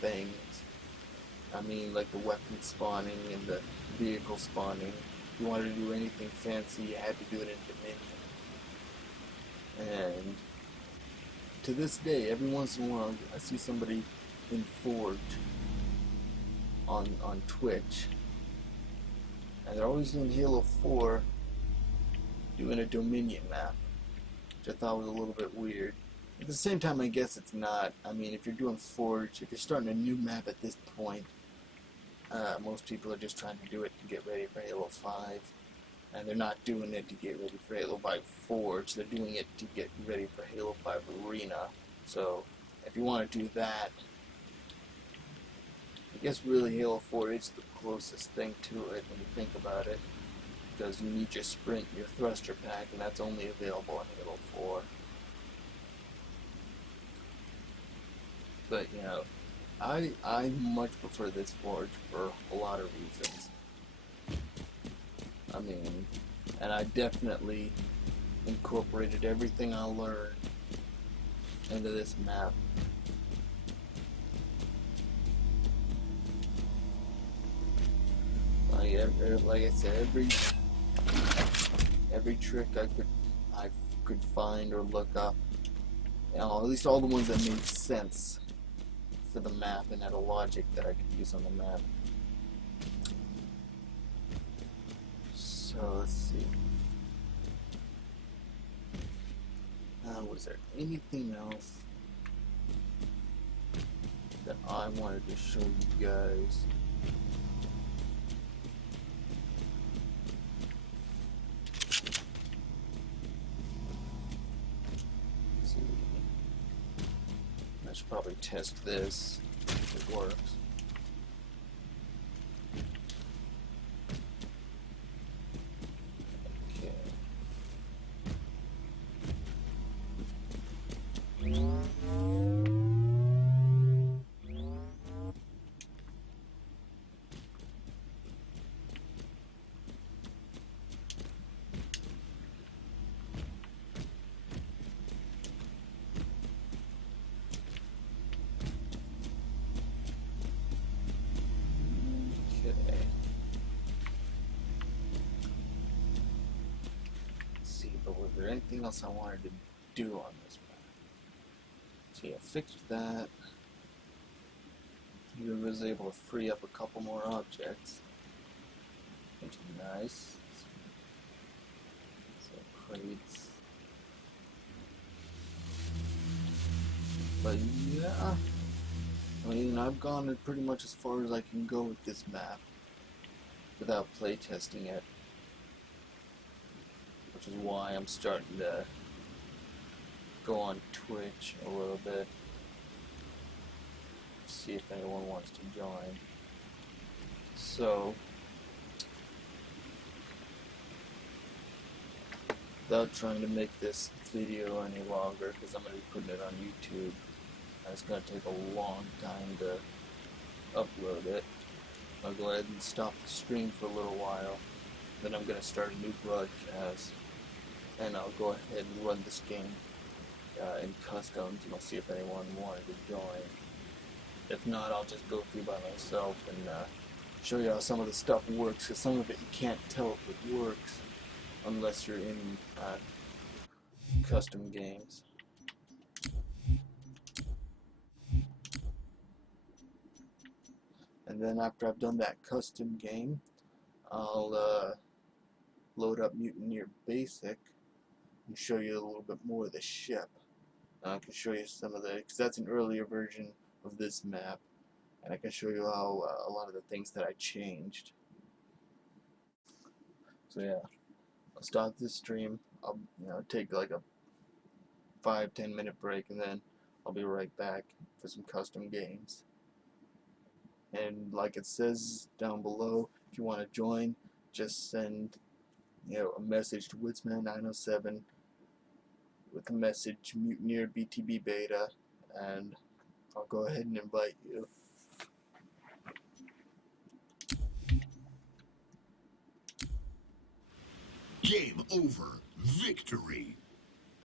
things. I mean, like the weapon spawning and the vehicle spawning. If you wanted to do anything fancy, you had to do it in Dominion. And to this day, every once in a while, I see somebody in Forge on Twitch, and they're always in Halo 4 doing a Dominion map, which I thought was a little bit weird. At the same time, I guess it's not. I mean, if you're doing Forge, if you're starting a new map at this point, most people are just trying to do it to get ready for Halo 5, and they're not doing it to get ready for Halo 5 Forge, they're doing it to get ready for Halo 5 Arena. So, if you want to do that, I guess really Halo 4 is the closest thing to it when you think about it, because you need your sprint, your thruster pack, and that's only available in Halo 4. But, you know, I much prefer this Forge for a lot of reasons. I mean, and I definitely incorporated everything I learned into this map. Like I said, every trick I could find or look up, you know, at least all the ones that made sense for the map and had a logic that I could use on the map. So let's see. Was there anything else that I wanted to show you guys? Let's see. I should probably test this if it works. Was there anything else I wanted to do on this map? So yeah, fixed that. You was able to free up a couple more objects, which is nice. So crates. But yeah, I mean, I've gone pretty much as far as I can go with this map without playtesting it, which is why I'm starting to go on Twitch a little bit, see if anyone wants to join. So, without trying to make this video any longer, because I'm going to be putting it on YouTube, and it's going to take a long time to upload it, I'll go ahead and stop the stream for a little while. Then I'm going to start a new broadcast, and I'll go ahead and run this game in customs, and I'll see if anyone wanted to join. If not, I'll just go through by myself and show you how some of the stuff works, because some of it you can't tell if it works unless you're in custom games. And then after I've done that custom game, I'll load up Mutineer Basic and show you a little bit more of the ship. I can show you some of the, because that's an earlier version of this map, and I can show you how a lot of the things that I changed. So yeah, I'll stop this stream. I'll take like a 5-10 minute break, and then I'll be right back for some custom games. And like it says down below, if you want to join, just send a message to Woodsman907 with the message Mutineer BTB beta, and I'll go ahead and invite you. Game over. Victory.